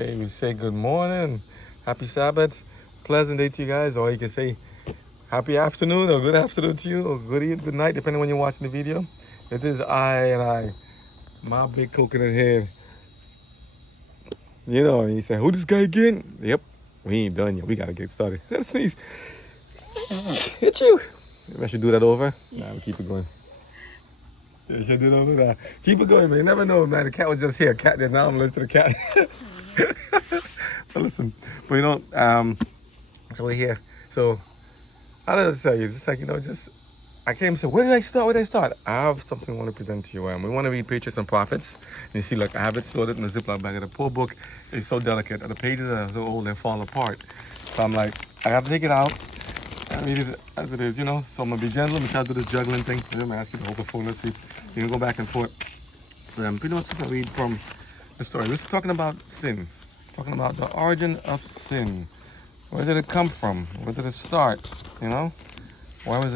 Hey, we say good morning, happy Sabbath, pleasant day to you guys, or you can say happy afternoon or good afternoon to you, or good evening, good night, depending on when you're watching the video. It is I, my big coconut head. And you say, who this guy again? Yep, we ain't done yet. We gotta get started. Let's sneeze. Hit you. Maybe I should do that over. Nah, we'll keep it going. Yeah, I should do it over. Nah. Keep it going, man. You never know, man. The cat was just here. Cat there. Now I'm listening to the cat. But listen, so we're here. So I don't know to tell you, just like, I came and said, where did I start? I have something I want to present to you. We want to read Patriots and Prophets. And you see, look, I have it stored in a Ziploc bag. The poor book is so delicate. The pages are so old, they fall apart. So I'm like, I have to take it out and read it as it is, So I'm going to be gentle. I'm going to try to do this juggling thing. I'm going to ask you to hold the phone. Let's see. You can go back and forth. Pretty much going to read from the story. We're talking about sin. Talking about the origin of sin. Where did it come from? Where did it start? Why was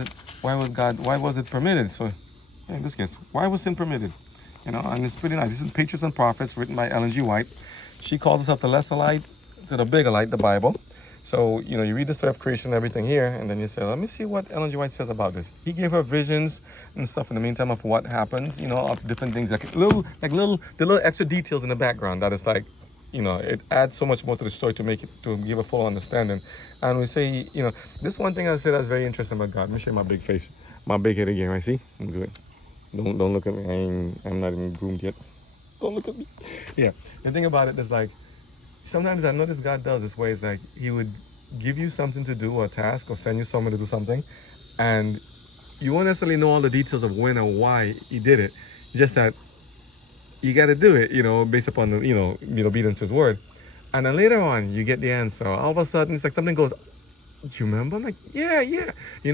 it permitted? So in this case, why was sin permitted? And it's pretty nice. This is Patriots and Prophets, written by Ellen G. White. She calls herself the lesser light to the bigger light, the Bible. So, you read the story of creation and everything here, and then you say, let me see what Ellen G. White says about this. He gave her visions and stuff in the meantime of what happened, of different things, the little extra details in the background that is like, it adds so much more to the story to give a full understanding. And we say, this one thing I say that's very interesting about God. Let me show you my big face, my big head again, right? See? I'm good. Don't look at me. I'm not even groomed yet. Don't look at me. Yeah. The thing about it is like, sometimes I notice God does this way. It's like he would give you something to do or a task or send you someone to do something. And you won't necessarily know all the details of when or why he did it. Just that you got to do it, based upon the, obedience to his word. And then later on, you get the answer. All of a sudden, it's like something goes, do you remember? I'm like, yeah.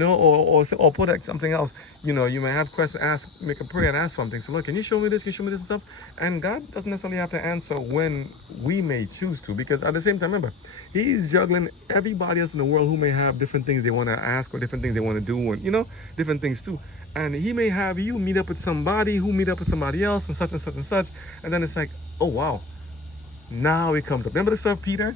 Or put like something else. You may have questions, make a prayer and ask something. So look, can you show me this? Can you show me this and stuff? And God doesn't necessarily have to answer when we may choose to, because at the same time, remember, he's juggling everybody else in the world who may have different things they want to ask or different things they want to do, and different things too. And he may have you meet up with somebody who meet up with somebody else and such and such and such. And then it's like, oh wow, now it comes up. Remember the story of Peter?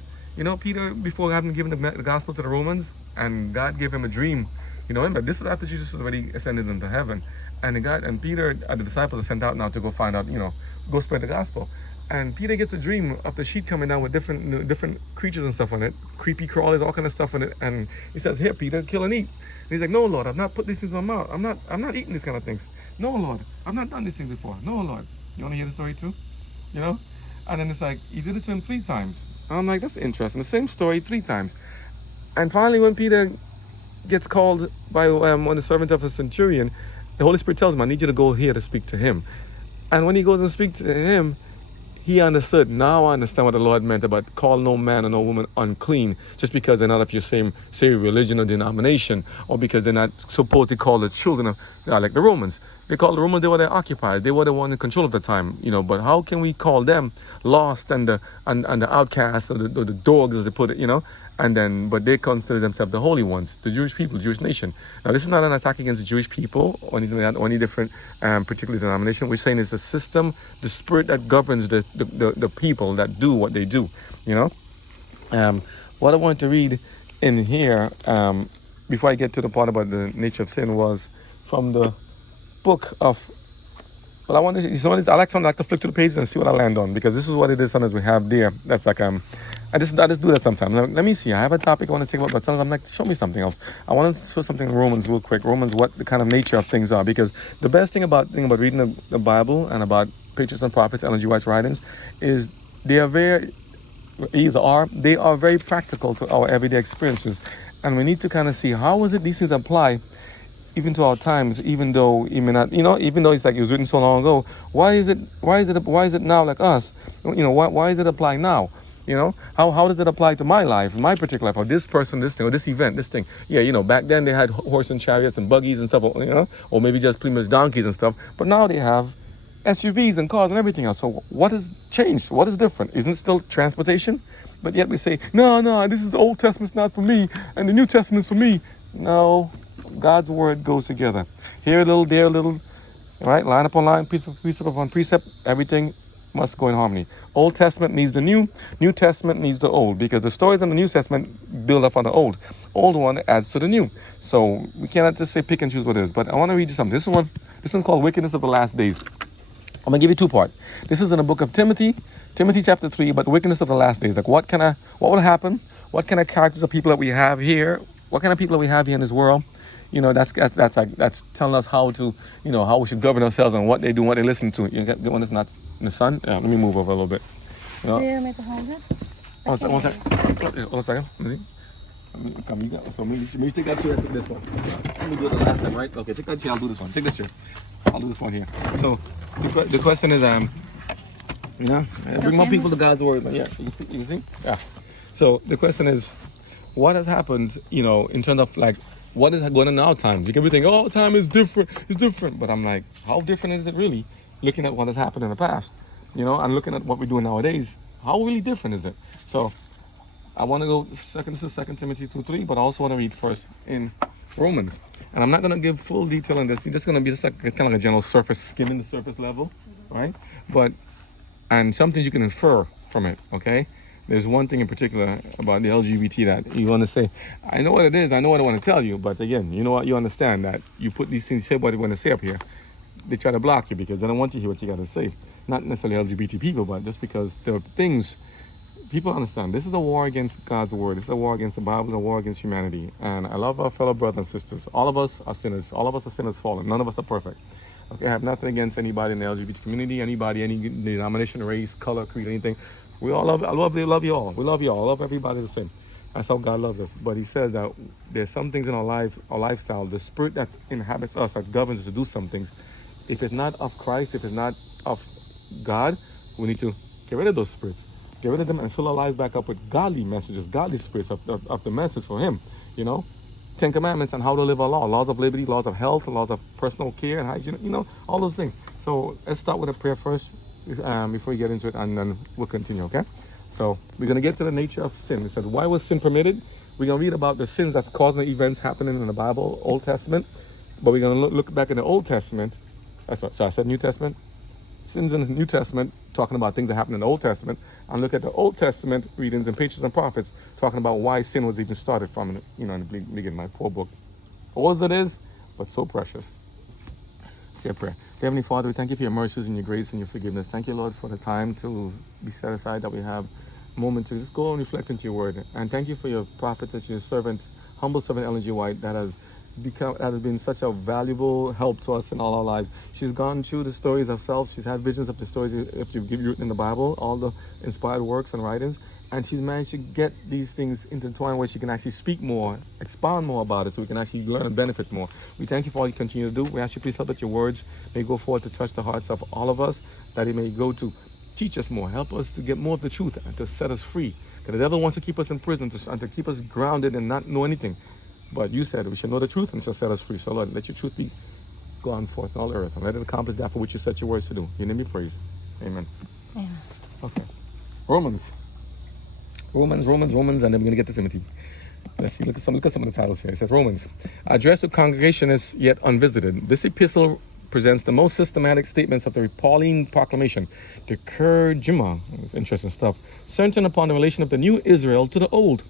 Peter, before having given the gospel to the Romans, and God gave him a dream. Remember, this is after Jesus was already ascended into heaven. And Peter, the disciples are sent out now to go find out, go spread the gospel. And Peter gets a dream of the sheet coming down with different creatures and stuff on it, creepy crawlers, all kind of stuff on it. And he says, here, Peter, kill and eat. And he's like, no, Lord, I've not put these things in my mouth. I'm not eating these kind of things. No, Lord, I've not done these things before. No, Lord. You want to hear the story too? And then it's like, he did it to him 3 times. And I'm like, that's interesting. The same story 3 times. And finally, when Peter gets called by one of the servants of the centurion, the Holy Spirit tells him, I need you to go here to speak to him. And when he goes and speaks to him, he understood. Now I understand what the Lord meant about call no man or no woman unclean just because they're not of your same religion or denomination, or because they're not supposed to call the children of, like the Romans. They called the Romans, they were the occupiers. They were the one in control at the time, But how can we call them lost and the outcasts or the dogs, as they put it, but they consider themselves the holy ones, the Jewish people, Jewish nation. Now, this is not an attack against the Jewish people or anything like that, or any different particular denomination. We're saying it's the system, the spirit that governs the people that do what they do, What I wanted to read in here, before I get to the part about the nature of sin, was from the book of, well, I like to flip through the pages and see what I land on, because this is what it is sometimes we have there. That's like, I just do that sometimes. Let me see. I have a topic I want to take about, but sometimes I'm like, show me something else. I want to show something in Romans real quick. Romans, what the kind of nature of things are. Because the best thing about reading the Bible and about Patriots and Prophets, Ellen G. White's writings, is they are very practical to our everyday experiences. And we need to kind of see how is it these things apply even to our times, even though it may not, even though it's like it was written so long ago. Why is it now like us? Why is it applying now? How does it apply to my life, my particular life, or this person, this thing, or this event, this thing? Yeah, back then they had horse and chariots and buggies and stuff, or maybe just pretty much donkeys and stuff. But now they have SUVs and cars and everything else. So what has changed? What is different? Isn't it still transportation? But yet we say, no, this is the Old Testament's not for me, and the New Testament's for me. No, God's word goes together. Here a little, there a little, right? Line upon line, precept upon precept, everything must go in harmony. Old Testament needs the New. New Testament needs the Old, because the stories in the New Testament build up on the Old. Old one adds to the New. So we cannot just say pick and choose what it is. But I want to read you something. This one's called Wickedness of the Last Days. I'm going to give you two parts. This is in the book of Timothy chapter 3, but the wickedness of the last days. Like what will happen? What kind of characters of people that we have here? What kind of people that we have here in this world? That's telling us how to, how we should govern ourselves and what they do, what they listen to. You get the one that's not in the sun? Let me move over a little bit. Do you want me to hold it? One second. Let me see. Come, you got, so maybe take that chair and take this one. Let me do it the last time, right? Okay, take that chair, I'll do this one. Take this chair. I'll do this one here. So the question is, bring more people to God's word. Yeah, you see? Yeah. So the question is, what has happened, in terms of like, what is going on in our time? You can be thinking, oh, time is different. It's different. But I'm like, how different is it really? Looking at what has happened in the past, and looking at what we're doing nowadays, how really different is it? So I want to go second Timothy 2:3, but I also want to read first in Romans. And I'm not going to give full detail on this. You're just going to be it's kind of like a general surface, skimming the surface level, right? And some things you can infer from it, okay? There's one thing in particular about the LGBT that you want to say, I know what it is, I know what I want to tell you, but again, you know what, you understand that you put these things, say what you want to say up here, they try to block you because they don't want you to hear what you got to say. Not necessarily LGBT people, but just because there are things, people understand, this is a war against God's word, this is a war against the Bible, a war against humanity. And I love our fellow brothers and sisters. All of us are sinners. All of us are sinners fallen. None of us are perfect. Okay, I have nothing against anybody in the LGBT community, anybody, any denomination, race, color, creed, anything. We all love you all. We love you all. I love everybody the same. That's how God loves us. But he says that there's some things in our life, our lifestyle, the spirit that inhabits us, that governs us to do some things. If it's not of Christ, if it's not of God, we need to get rid of those spirits. Get rid of them and fill our lives back up with godly messages, godly spirits of the message for him, 10 commandments on how to live our laws of liberty, laws of health, laws of personal care and hygiene, all those things. So let's start with a prayer first before we get into it, and then we'll continue, okay? So we're going to get to the nature of sin. It says, why was sin permitted? We're going to read about the sins that's causing the events happening in the Bible, Old Testament, but we're going to look back in the Old Testament. So I said New Testament. Sins in the New Testament, talking about things that happened in the Old Testament, and look at the Old Testament readings in Patriarchs and Prophets, talking about why sin was even started from, in the beginning. My poor book. All as it is, but so precious. Say a prayer. Heavenly Father, we thank you for your mercies and your grace and your forgiveness. Thank you, Lord, for the time to be set aside, that we have a moment to just go and reflect into your word. And thank you for your prophetess, your servant, humble servant Ellen G. White, that has been such a valuable help to us in all our lives. She's gone through the stories herself. She's had visions of the stories if you've written in the Bible, all the inspired works and writings. And she's managed to get these things intertwined where she can actually speak more, expound more about it, so we can actually learn and benefit more. We thank you for all you continue to do. We ask you please help that your words may go forward to touch the hearts of all of us, that it may go to teach us more, help us to get more of the truth and to set us free. Because the devil wants to keep us in prison and to keep us grounded and not know anything. But you said we shall know the truth and it shall set us free. So Lord, let your truth be gone forth in all the earth, and let it accomplish that for which you set your words to do. Your name be praised. Amen. Amen. Okay. Romans, and then we're going to get to Timothy. Let's see, look at some of the titles here. It says Romans, addressed to congregationists yet unvisited. This epistle presents the most systematic statements of the Pauline proclamation, the Kerygma, interesting stuff, centering upon the relation of the new Israel to the old.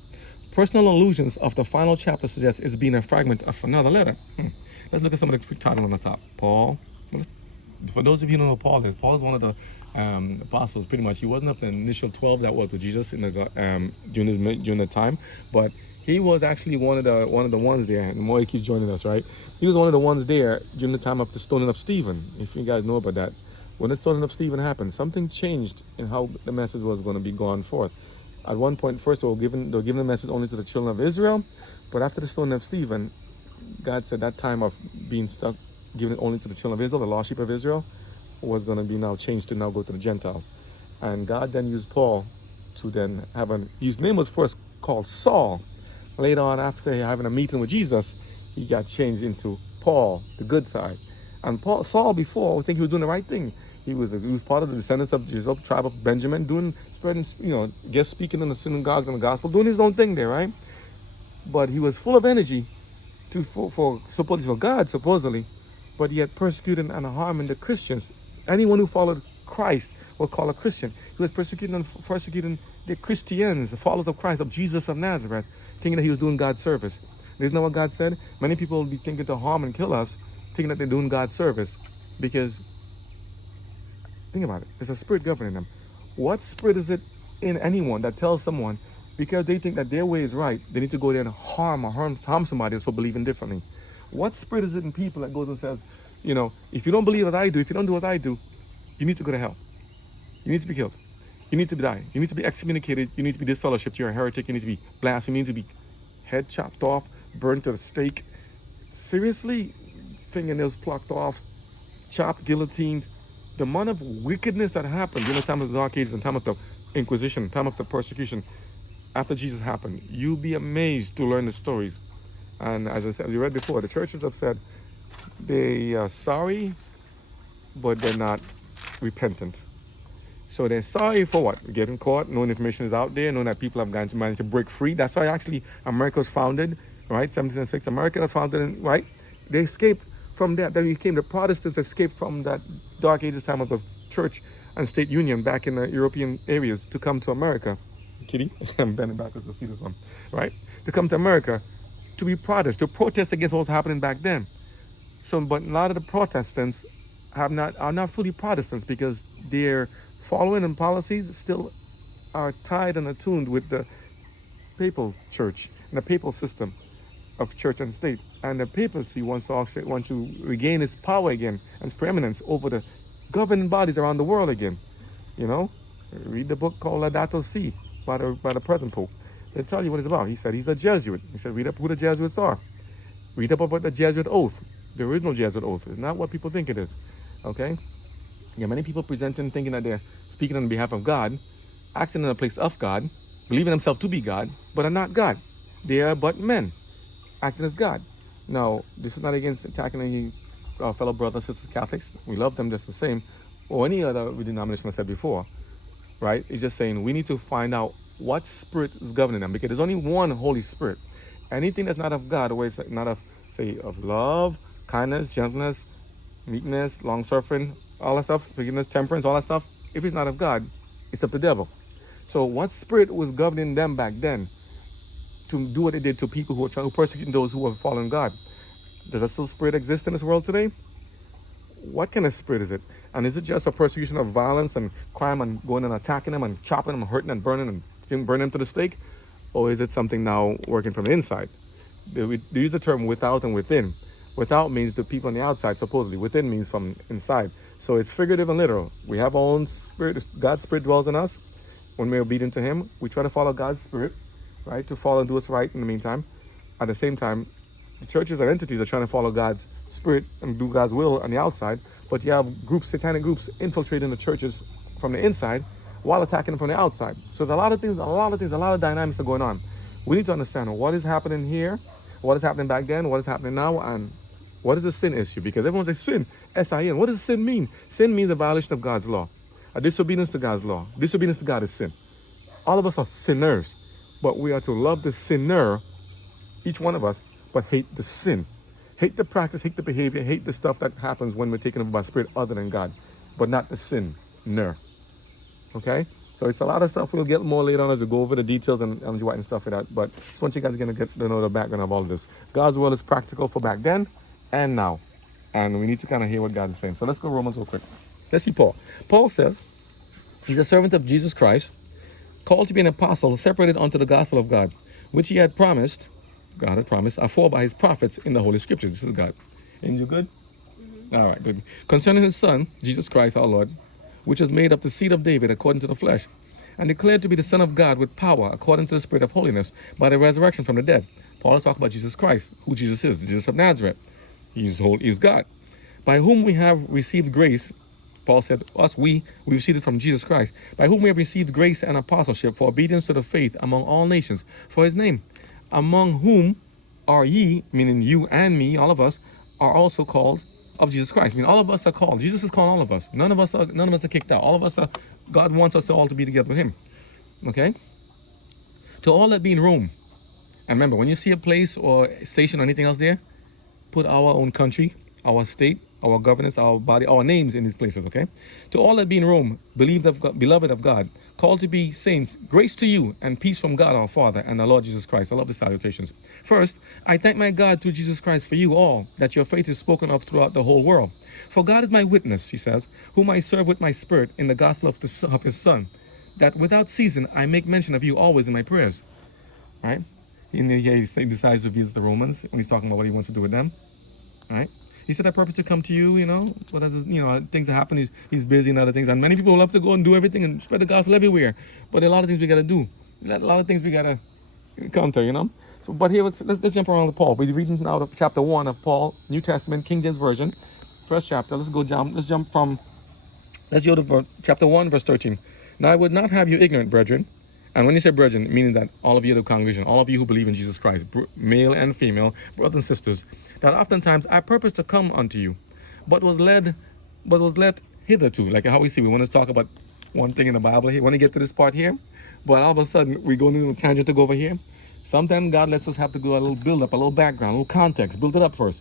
Personal allusions of the final chapter suggest it's being a fragment of another letter. Let's look at some of the titles on the top. Paul. For those of you who know who Paul is one of the apostles, pretty much. He wasn't of the initial 12 that was with Jesus during the time, but he was actually one of the ones there. And Moy keeps joining us, right? He was one of the ones there during the time of the stoning of Stephen. If you guys know about that, when the stoning of Stephen happened, something changed in how the message was going to be gone forth. At one point, first they were giving the message only to the children of Israel, but after the stoning of Stephen, God said that time of being stuck, giving it only to the children of Israel, the lost sheep of Israel, was going to be now changed to now go to the Gentiles. And God then used Paul to then his name was first called Saul. Later on, after having a meeting with Jesus, he got changed into Paul, the good side. And Saul before, I think he was doing the right thing. He was part of the descendants of the tribe of Benjamin, spreading, guest speaking in the synagogues and the gospel, doing his own thing there, right? But he was full of energy for God, supposedly, but yet persecuting and harming the Christians. Anyone who followed Christ was called a Christian. He was persecuting the Christians, the followers of Christ, of Jesus of Nazareth, thinking that he was doing God's service. Isn't that what God said? Many people will be thinking to harm and kill us, thinking that they're doing God's service. Because, think about it, there's a spirit governing them. What spirit is it in anyone that tells someone, because they think that their way is right, they need to go there and harm somebody else for believing differently? What spirit is it in people that goes and says, if you don't believe as I do, if you don't do as I do, you need to go to hell. You need to be killed. You need to die. You need to be excommunicated. You need to be disfellowshipped. You're a heretic. You need to be blasphemed. You need to be head chopped off, burned to the stake. Seriously? Fingernails plucked off, chopped, guillotined. The amount of wickedness that happened during the time of the Dark Ages and time of the Inquisition, time of the persecution, after Jesus happened, you'll be amazed to learn the stories. And as I said, you read before, the churches have said they are sorry, but they're not repentant. So they're sorry for what? Getting caught, knowing information is out there, knowing that people have managed to break free. That's why actually America was founded, right? 1706, America was founded, right? They escaped from that. Then became the Protestants escaped from that Dark Ages time of the church and state union back in the European areas to come to America. Kitty, I'm bending backwards to see this one, right? To come to America to be Protestants, to protest against what was happening back then. So, but a lot of the Protestants are not fully Protestants because they're following and policies still are tied and attuned with the papal church and the papal system of church and state. And the papacy wants to regain its power again and its preeminence over the governing bodies around the world again. Read the book called Laudato Si by the present Pope. They'll tell you what it's about. He said he's a Jesuit. He said read up who the Jesuits are. Read up about the Jesuit oath, the original Jesuit oath. It's not what people think it is. Okay? Yeah, many people presenting thinking that they're speaking on behalf of God, acting in the place of God, believing themselves to be God, but are not God. They are but men, acting as God. Now, this is not against attacking any fellow brothers and sisters Catholics. We love them just the same, or any other denomination I said before, right? It's just saying we need to find out what spirit is governing them, because there's only one Holy Spirit. Anything that's not of God, or it's not of love, kindness, gentleness, meekness, long-suffering, all that stuff, forgiveness, temperance, all that stuff, if it's not of God, it's of the devil. So what spirit was governing them back then to do what they did to people who were persecuting those who were following God? Does a still spirit exist in this world today? What kind of spirit is it? And is it just a persecution of violence and crime and going and attacking them and chopping them and hurting and burning them to the stake? Or is it something now working from the inside? They use the term without and within. Without means the people on the outside, supposedly. Within means from inside. So it's figurative and literal. We have our own spirit. God's spirit dwells in us. When we're obedient to him, we try to follow God's spirit, right? To follow and do what's right in the meantime. At the same time, the churches and entities are trying to follow God's spirit and do God's will on the outside. But you have satanic groups infiltrating the churches from the inside while attacking them from the outside. So there's a lot of dynamics are going on. We need to understand what is happening here, what is happening back then, what is happening now, and what is the sin issue? Because everyone says sin, S-I-N. What does sin mean? Sin means a violation of God's law, a disobedience to God's law. Disobedience to God is sin. All of us are sinners, but we are to love the sinner, each one of us, but hate the sin. Hate the practice, hate the behavior, hate the stuff that happens when we're taken over by spirit other than God, but not the sinner. Okay? So it's a lot of stuff we'll get more later on as we go over the details and stuff like that. But just want you guys to get to know the background of all of this. God's will is practical for back then and now. And we need to kind of hear what God is saying. So let's go Romans real quick. Let's see Paul. Paul says he's a servant of Jesus Christ, called to be an apostle, separated unto the gospel of God, which he had promised, God had promised, afore by his prophets in the Holy Scriptures. This is God. Ain't you good? Mm-hmm. All right, good. Concerning his Son, Jesus Christ our Lord, which was made of the seed of David according to the flesh, and declared to be the Son of God with power according to the Spirit of holiness by the resurrection from the dead. Paul is talking about Jesus Christ, who Jesus is, Jesus of Nazareth. He's God, by whom we have received grace. Paul said, we received it from Jesus Christ, by whom we have received grace and apostleship for obedience to the faith among all nations, for his name, among whom are ye, meaning you and me, all of us, are also called of Jesus Christ. I mean, all of us are called. Jesus is calling all of us. None of us are kicked out. All of us are, God wants us to all to be together with him. Okay? To all that be in Rome. And remember, when you see a place or station or anything else there, put our own country, our state, our governance, our body, our names in these places, okay? To all that be in Rome, beloved of God, called to be saints, grace to you and peace from God our Father and our Lord Jesus Christ. I love the salutations. First, I thank my God through Jesus Christ for you all, that your faith is spoken of throughout the whole world. For God is my witness, he says, whom I serve with my spirit in the gospel of his Son, that without ceasing I make mention of you always in my prayers. Right? He decides to visit the Romans when he's talking about what he wants to do with them. Right? He said, I purpose to come to you, but as things that happen, he's busy and other things. And many people love to go and do everything and spread the gospel everywhere. But there are a lot of things we got to do. A lot of things we got to counter. So, but here, let's jump around to Paul. We're reading now of chapter 1 of Paul, New Testament, King James Version. First chapter. Let's go to chapter 1, verse 13. Now I would not have you ignorant, brethren. And when you say brethren, meaning that all of you, the congregation, all of you who believe in Jesus Christ, male and female, brothers and sisters, that oftentimes I purpose to come unto you, but was led hitherto. Like how we want to talk about one thing in the Bible here. We want to get to this part here, but all of a sudden we go into a tangent to go over here. Sometimes God lets us have to go a little build up, a little background, a little context, build it up first.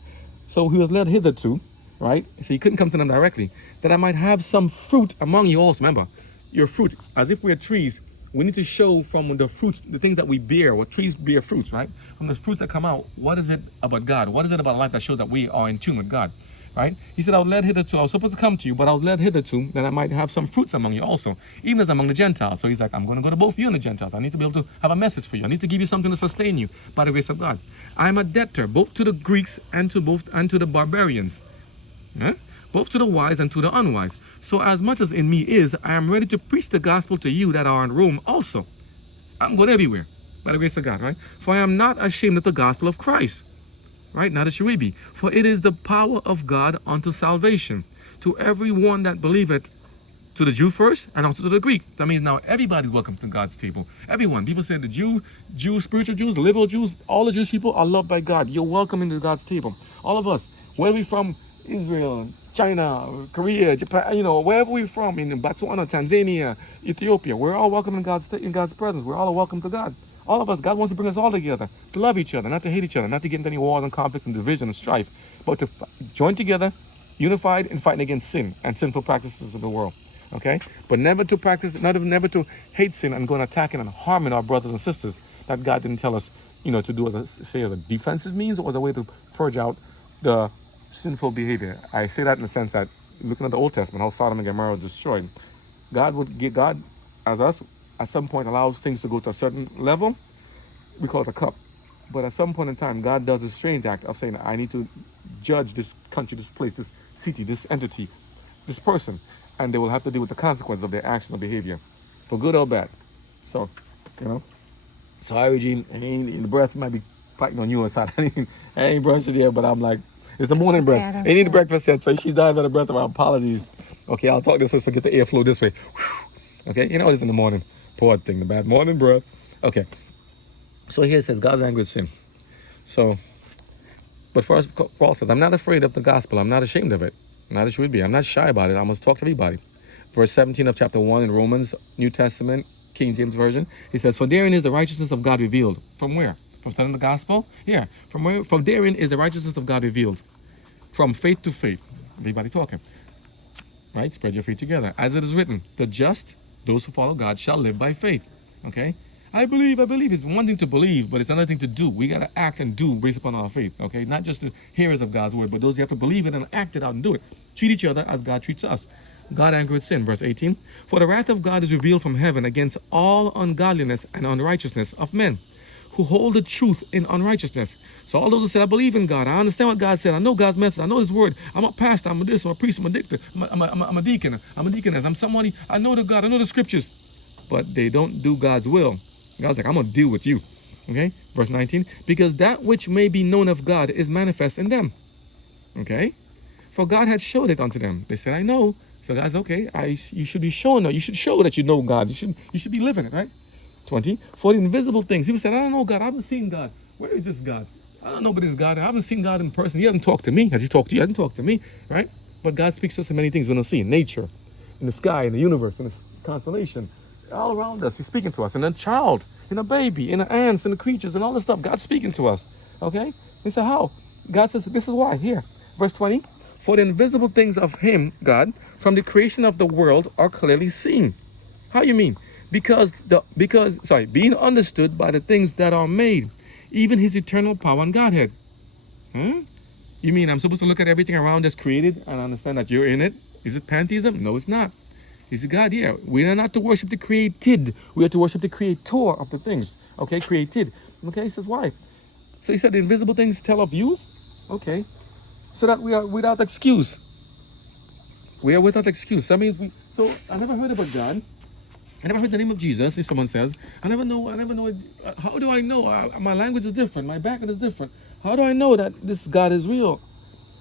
So he was led hitherto, right? So he couldn't come to them directly, that I might have some fruit among you also. Remember, your fruit, as if we're trees, we need to show from the fruits, the things that we bear. What trees bear fruits, right? From the fruits that come out, what is it about God? What is it about life that shows that we are in tune with God, right? He said, I was led hitherto. I was supposed to come to you, but I was led hitherto that I might have some fruits among you also, even as among the Gentiles. So he's like, I'm going to go to both you and the Gentiles. I need to be able to have a message for you. I need to give you something to sustain you by the grace of God. I am a debtor both to the Greeks and to the barbarians, both to the wise and to the unwise. So as much as in me is, I am ready to preach the gospel to you that are in Rome also. I'm going everywhere by the grace of God, right? For I am not ashamed of the gospel of Christ, right? Neither should we be. For it is the power of God unto salvation to every one that believeth, to the Jew first and also to the Greek. That means now everybody's welcome to God's table. Everyone. People say the Jews, spiritual Jews, liberal Jews, all the Jewish people are loved by God. You're welcome into God's table. All of us, where are we from? Israel, China, Korea, Japan, wherever we're from, in Botswana, Tanzania, Ethiopia, we're all welcome in God's presence. We're all welcome to God. All of us, God wants to bring us all together, to love each other, not to hate each other, not to get into any wars and conflicts and division and strife, but to join together, unified in fighting against sin and sinful practices of the world. Okay? But never to hate sin and go and attacking and harming our brothers and sisters. That God didn't tell us, to do as a defensive means or as a way to purge out the sinful behavior. I say that in the sense that looking at the Old Testament, how Sodom and Gomorrah was destroyed, God as us at some point allows things to go to a certain level. We call it a cup. But at some point in time, God does a strange act of saying, I need to judge this country, this place, this city, this entity, this person, and they will have to deal with the consequences of their action or behavior, for good or bad. So, sorry, Eugene, the breath might be fighting on you inside. I ain't brushing yet, but I'm like, it's the morning breath. Ain't need the breakfast yet, so she's dying by the breath of our apologies. Okay, I'll talk this way so get the airflow this way. Okay, it's in the morning. Poor thing, the bad morning breath. Okay, so here it says, God's angry with sin. So, but first, Paul says, I'm not afraid of the gospel. I'm not ashamed of it. Neither should we be. I'm not shy about it. I must talk to everybody. Verse 17 of chapter 1 in Romans, New Testament, King James Version. He says, for therein is the righteousness of God revealed. From where? From studying the gospel? Yeah. From therein is the righteousness of God revealed. From faith to faith. Everybody talking. Right? Spread your faith together. As it is written, the just, those who follow God, shall live by faith. Okay? I believe. It's one thing to believe, but it's another thing to do. We got to act and do based upon our faith. Okay? Not just the hearers of God's word, but those who have to believe it and act it out and do it. Treat each other as God treats us. God angry with sin. Verse 18. For the wrath of God is revealed from heaven against all ungodliness and unrighteousness of men, who hold the truth in unrighteousness. So all those who say, I believe in God, I understand what God said, I know God's message, I know his word, I'm a pastor, I'm a this, I'm a priest, I'm a dictator, I'm a deacon, I'm a deaconess, I'm somebody, I know the God, I know the scriptures, but they don't do God's will. God's like, I'm going to deal with you. Okay, verse 19, because that which may be known of God is manifest in them. Okay, for God had showed it unto them. They said, I know. So God's okay, you should be showing, you should show that you know God, you should be living it, right? 20, for the invisible things. People said, I don't know God, I haven't seen God. Where is this God? I don't know but this God. I haven't seen God in person. He hasn't talked to me. Has he talked to you? He hasn't talked to me, right? But God speaks to us in many things we don't see. In nature, in the sky, in the universe, in the constellation, all around us. He's speaking to us. In a child, in a baby, in the ants, in the creatures, and all this stuff. God's speaking to us, okay? He said, how? God says, this is why. Here, verse 20. For the invisible things of him, God, from the creation of the world are clearly seen. How you mean? Being understood by the things that are made, even his eternal power and Godhead. Hmm? You mean I'm supposed to look at everything around us created and understand that you're in it? Is it pantheism? No, it's not. Is it God? Yeah. We are not to worship the created. We are to worship the creator of the things. Okay, created. Okay, he says why? So he said the invisible things tell of you. Okay. So that we are without excuse. We are without excuse. That means so I never heard about God. I never heard the name of Jesus, if someone says. I never know. How do I know? My language is different. My background is different. How do I know that this God is real?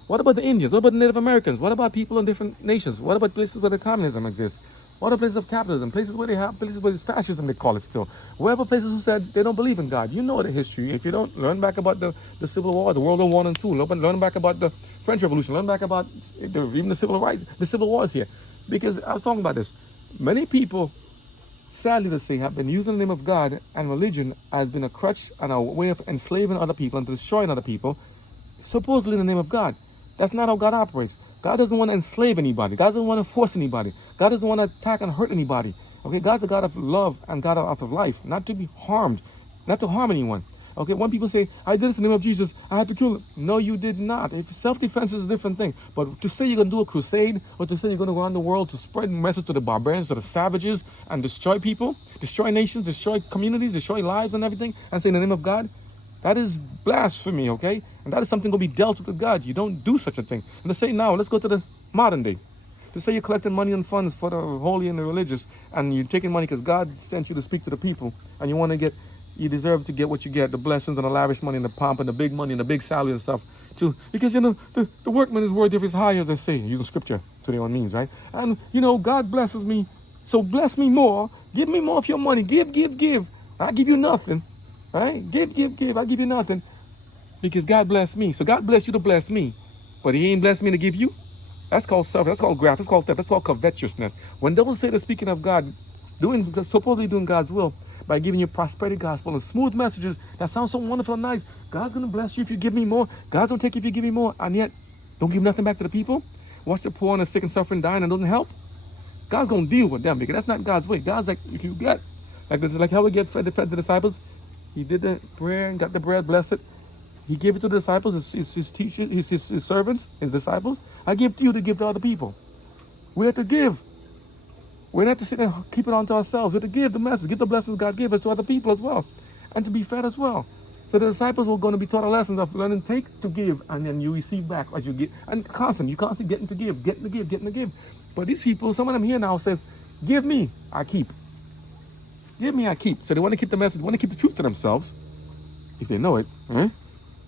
What about the Indians? What about the Native Americans? What about people in different nations? What about places where the communism exists? What are places of capitalism? Places where it's fascism, they call it still. Wherever places who said they don't believe in God. You know the history. If you don't, learn back about the civil wars, the World War I and II. Learn back about the French Revolution. Learn back about even the civil rights, the civil wars here. Because I was talking about this. Many people, sadly to say, have been using the name of God and religion as been a crutch and a way of enslaving other people and destroying other people, supposedly in the name of God. That's not how God operates. God doesn't want to enslave anybody. God doesn't want to force anybody. God doesn't want to attack and hurt anybody. Okay, God's a God of love and God of life, not to be harmed, not to harm anyone. Okay, when people say, I did this in the name of Jesus, I had to kill him. No, you did not. If self-defense is a different thing. But to say you're going to do a crusade, or to say you're going to go around the world to spread the message to the barbarians, to the savages, and destroy people, destroy nations, destroy communities, destroy lives and everything, and say in the name of God, that is blasphemy, okay? And that is something going to be dealt with God. You don't do such a thing. And to say now, let's go to the modern day. To say you're collecting money and funds for the holy and the religious, and you're taking money because God sent you to speak to the people, and you want to get, you deserve to get what you get, the blessings and the lavish money and the pomp and the big money and the big salary and stuff, too. Because, the workman is worthy of his hire, as they say, using scripture to their own means, right? And, God blesses me, so bless me more. Give me more of your money. Give. I give you nothing. Right? Give. I give you nothing. Because God blessed me. So God bless you to bless me. But he ain't blessed me to give you. That's called self. That's called graft. That's called theft. That's called covetousness. When those say they're speaking of God, supposedly doing God's will, by giving you prosperity gospel and smooth messages that sound so wonderful and nice. God's going to bless you if you give me more. God's going to take you if you give me more. And yet, don't give nothing back to the people. Watch the poor and the sick and suffering dying and doesn't help. God's going to deal with them because that's not God's way. God's like, if you get, like how we get fed the disciples. He did the prayer and got the bread, blessed it. He gave it to the disciples, his teachers, his servants, his disciples. I give to you to give to other people. We have to give. We're not to sit and keep it on to ourselves. We have to give the message, give the blessings God gave us to other people as well, and to be fed as well. So the disciples were going to be taught a lesson of learning take to give, and then you receive back as you get. And you constantly getting to give, getting to give. But these people, some of them here now says, give me, I keep. Give me, I keep. So they want to keep the message, want to keep the truth to themselves, if they know it. Right?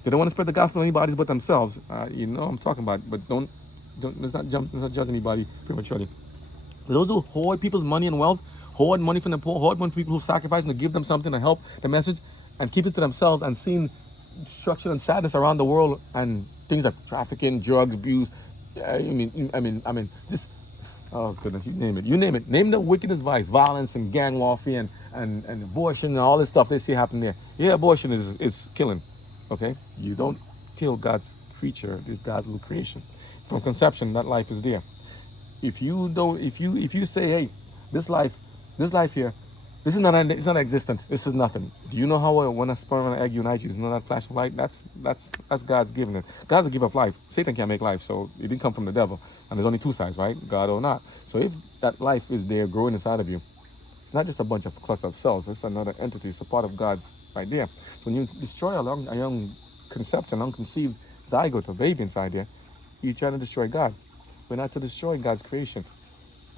They don't want to spread the gospel to anybody but themselves. You know what I'm talking about, but let's not judge anybody prematurely. But those who hoard people's money and wealth, hoard money from the poor, hoard money from people who sacrifice and to give them something to help the message, and keep it to themselves, and seeing destruction and sadness around the world, and things like trafficking, drugs, abuse. I mean, this. Oh goodness, you name it. Name the wickedest vice, violence and gang warfare and abortion and all this stuff they see happening there. Yeah, abortion is killing. Okay, you don't kill God's creature, this God's little creation. From conception, that life is there. If you say, hey, this life here, it's not existent. This is nothing. Do you know how when a sperm and an egg unite, you know that flash of light? That's God's giving it. God's a giver of life. Satan can't make life, so it didn't come from the devil. And there's only two sides, right? God or not. So if that life is there growing inside of you, it's not just a bunch of cluster of cells. It's another entity. It's a part of God right there. When you destroy a young conception, unconceived zygote, a baby inside there, you're trying to destroy God. We're not to destroy God's creation.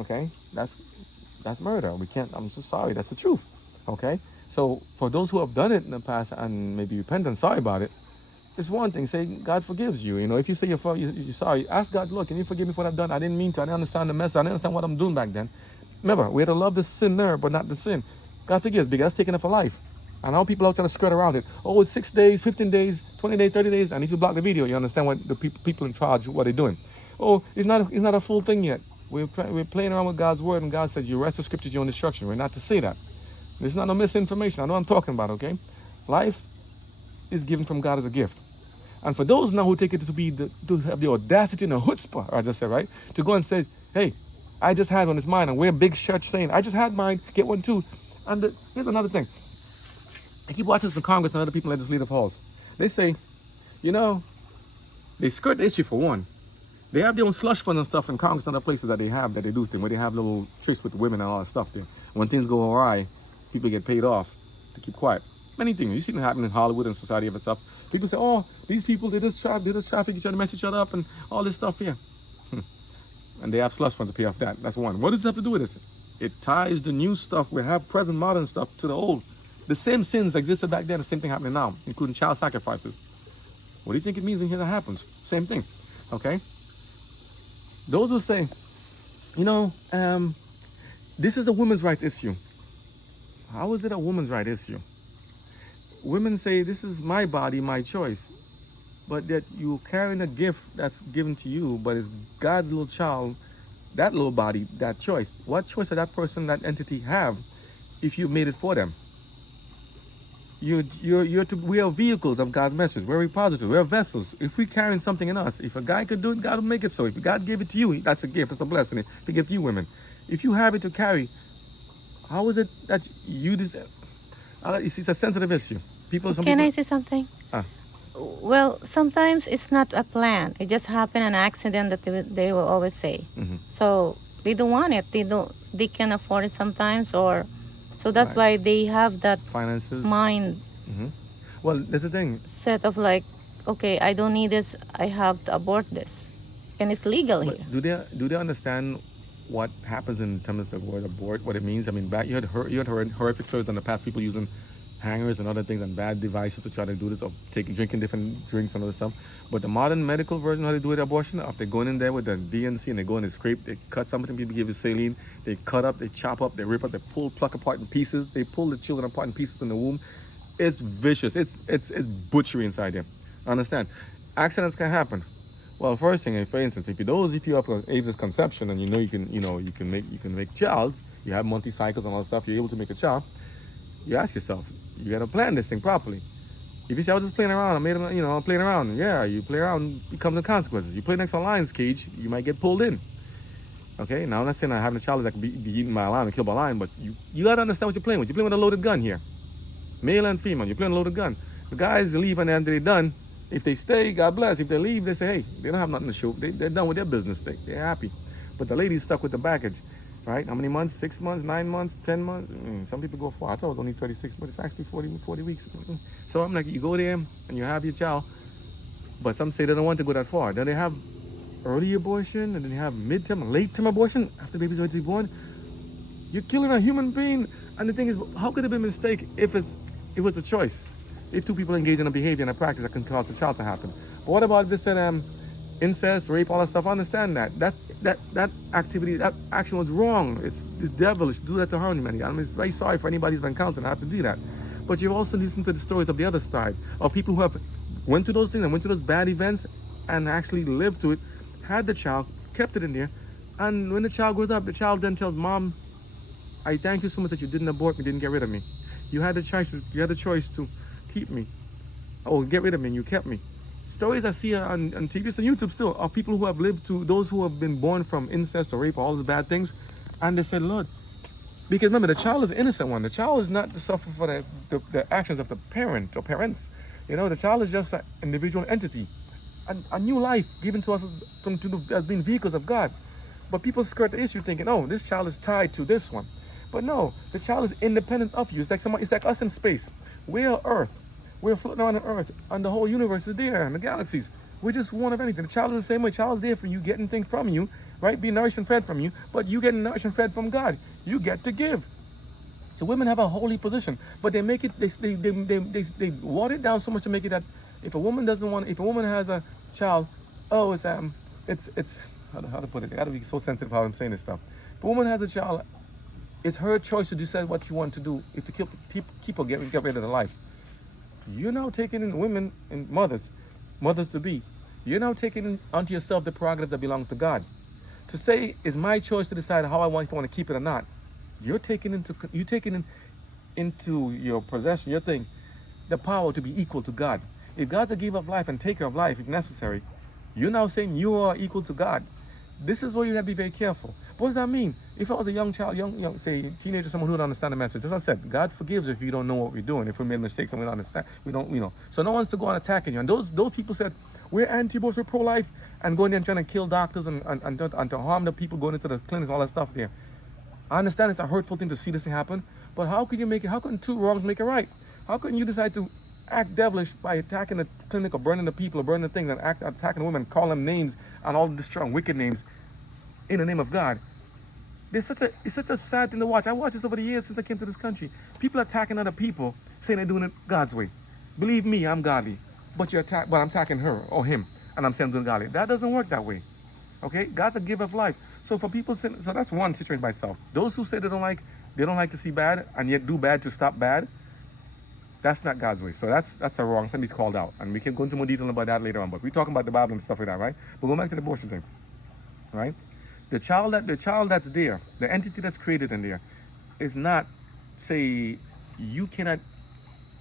Okay? That's murder. We can't, I'm so sorry. That's the truth. Okay? So for those who have done it in the past and maybe repent and sorry about it, it's one thing. Say God forgives you. If you say you're sorry, ask God, look, can you forgive me for what I've done? I didn't mean to. I didn't understand the message. I didn't understand what I'm doing back then. Remember, we had to love the sinner, but not the sin. God forgives because that's taking it for life. And how people are trying to skirt around it. Oh, it's 6 days, 15 days, 20 days, 30 days. And if you block the video, you understand what the people in charge, what they're doing. Oh, it's not a full thing yet. We're playing around with God's word, and God says, you rest the scriptures, your own destruction. We're not to say that. There's not no misinformation. I know what I'm talking about, okay? Life is given from God as a gift. And for those now who take it to be to have the audacity and the chutzpah, I just said, right, to go and say, hey, I just had one, it's mine, and wear a big shirt saying, I just had mine, get one too. And here's another thing. I keep watching this in Congress and other people in legislative halls. They say, you know, they skirt the issue for one. They have their own slush fund and stuff in Congress and other places that they do things, where they have little tricks with women and all that stuff there. When things go awry, people get paid off to keep quiet. Many things. You see them happen in Hollywood and society and stuff. People say, oh, these people, they just traffic each other, mess each other up and all this stuff here. And they have slush fund to pay off that. That's one. What does it have to do with it? It ties the new stuff, we have present modern stuff, to the old. The same sins existed back then, the same thing happening now, including child sacrifices. What do you think it means when that happens? Same thing, okay? Those who say, you know, this is a women's rights issue. How is it a women's right issue? Women say, this is my body, my choice. But that you're carrying a gift that's given to you, but it's God's little child, that little body, that choice. What choice does that person, that entity have if you made it for them? We are vehicles of God's message. We're repositories. We're vessels. If we're carrying something in us, if a guy could do it, God will make it so. If God gave it to you, that's a gift. That's a blessing. To give to you women. If you have it to carry, how is it that you it's a sensitive issue. Can I say something? Well, sometimes it's not a plan. It just happened, an accident that they will always say. So they don't want it. They can't afford it sometimes, or so that's why they have that finances mind. Well, that's the thing. Set of like, okay, I don't need this. I have to abort this, and it's legal here. Do they understand what happens in terms of the word abort? What it means? I mean, you had horrific stories in the past. People using hangers and other things and bad devices to try to do this, or drinking different drinks and other stuff. But the modern medical version, how they do it, abortion, after going in there with the DNC and they go and they scrape, they cut something, people give you saline, they cut up, they chop up, they rip up, they pluck apart in pieces, they pull the children apart in pieces in the womb. It's vicious. It's butchery inside there. Understand? Accidents can happen. Well, first thing, for instance, if you have ageless conception and you can make child, you have monthly cycles and all that stuff, you're able to make a child. You ask yourself, you got to plan this thing properly. If you say, I was just playing around, I'm playing around. Yeah, you play around, it comes with consequences. You play next to a lion's cage, you might get pulled in. Okay, now I'm not saying having a child that can be eaten by a lion and killed by a lion, but you got to understand what you're playing with. You're playing with a loaded gun here. Male and female, you're playing a loaded gun. The guys leave and then they're done. If they stay, God bless. If they leave, they say, hey, they don't have nothing to show. They're done with their business. They're happy. But the lady's stuck with the baggage. Right? How many months? 6 months, 9 months, 10 months? Some people go far. I thought it was only 36, but it's actually 40 weeks. So I'm like, you go there and you have your child, but some say they don't want to go that far. Then they have early abortion, and then they have mid-term, late-term abortion after the baby's already born. You're killing a human being. And the thing is, how could it be a mistake if it was a choice? If two people engage in a behavior and a practice that can cause a child to happen. But what about this incest, rape, all that stuff? I understand that. That activity, that action was wrong. It's devilish. Do that to harm anybody. I'm very sorry for anybody who's encountered and have to do that. But you've also listened to the stories of the other side, of people who have went through those things and went through those bad events and actually lived through it, had the child, kept it in there, and when the child grows up, the child then tells Mom, I thank you so much that you didn't abort me, didn't get rid of me. You had the choice to keep me, or get rid of me, and you kept me. Stories I see on TV and YouTube still of people who have lived through, those who have been born from incest or rape or all those bad things, and they said, Lord, because remember, the child is the innocent one. The child is not to suffer for the actions of the parent or parents. The child is just an individual entity, a new life given to us as being vehicles of God. But people skirt the issue thinking, oh, this child is tied to this one. But no, the child is independent of you. It's like us in space. We're Earth. We're floating around on Earth, and the whole universe is there, and the galaxies. We're just one of anything. The child is the same way. The child is there for you, getting things from you, right? Being nourished and fed from you, but you getting nourished and fed from God. You get to give. So women have a holy position, but they make it. They water it down so much to make it that if a woman has a child, oh, it's how to put it? I gotta be so sensitive how I'm saying this stuff. If a woman has a child, it's her choice to decide what she wants to do. If to keep or get rid of the life. You're now taking in women and mothers to be. You're now taking onto yourself the prerogative that belongs to God. To say, it's my choice to decide how I want to keep it or not. You're taking into your possession, your thing, the power to be equal to God. If God's a giver of life and taker of life, if necessary, you're now saying you are equal to God. This is where you have to be very careful. What does that mean? If I was a young child, young, say, teenager, someone who don't understand the message, as I said, God forgives if you don't know what we're doing. If we made mistakes and we don't understand, we don't, So no one's to go on attacking you. And those people said, we're anti-abortion, we're pro-life, and going there and trying to kill doctors and to harm the people going into the clinics, all that stuff there. I understand it's a hurtful thing to see this thing happen, but how could you make it? How couldn't two wrongs make it right? How couldn't you decide to act devilish by attacking the clinic or burning the people or burning the things and attacking women, calling them names and all the strong wicked names in the name of God? It's such a sad thing to watch. I watched this over the years since I came to this country. People attacking other people, saying they're doing it God's way. Believe me, I'm godly, but I'm attacking her or him, and I'm saying I'm doing godly. That doesn't work that way. Okay, God's a giver of life. So for people, so that's one situation by itself. Those who say they don't like to see bad and yet do bad to stop bad, that's not God's way. So that's a wrong. Somebody called out, and we can go into more detail about that later on. But we're talking about the Bible and stuff like that, right? But going back to the abortion thing, right? The child that's there, the entity that's created in there, is not, say, you cannot.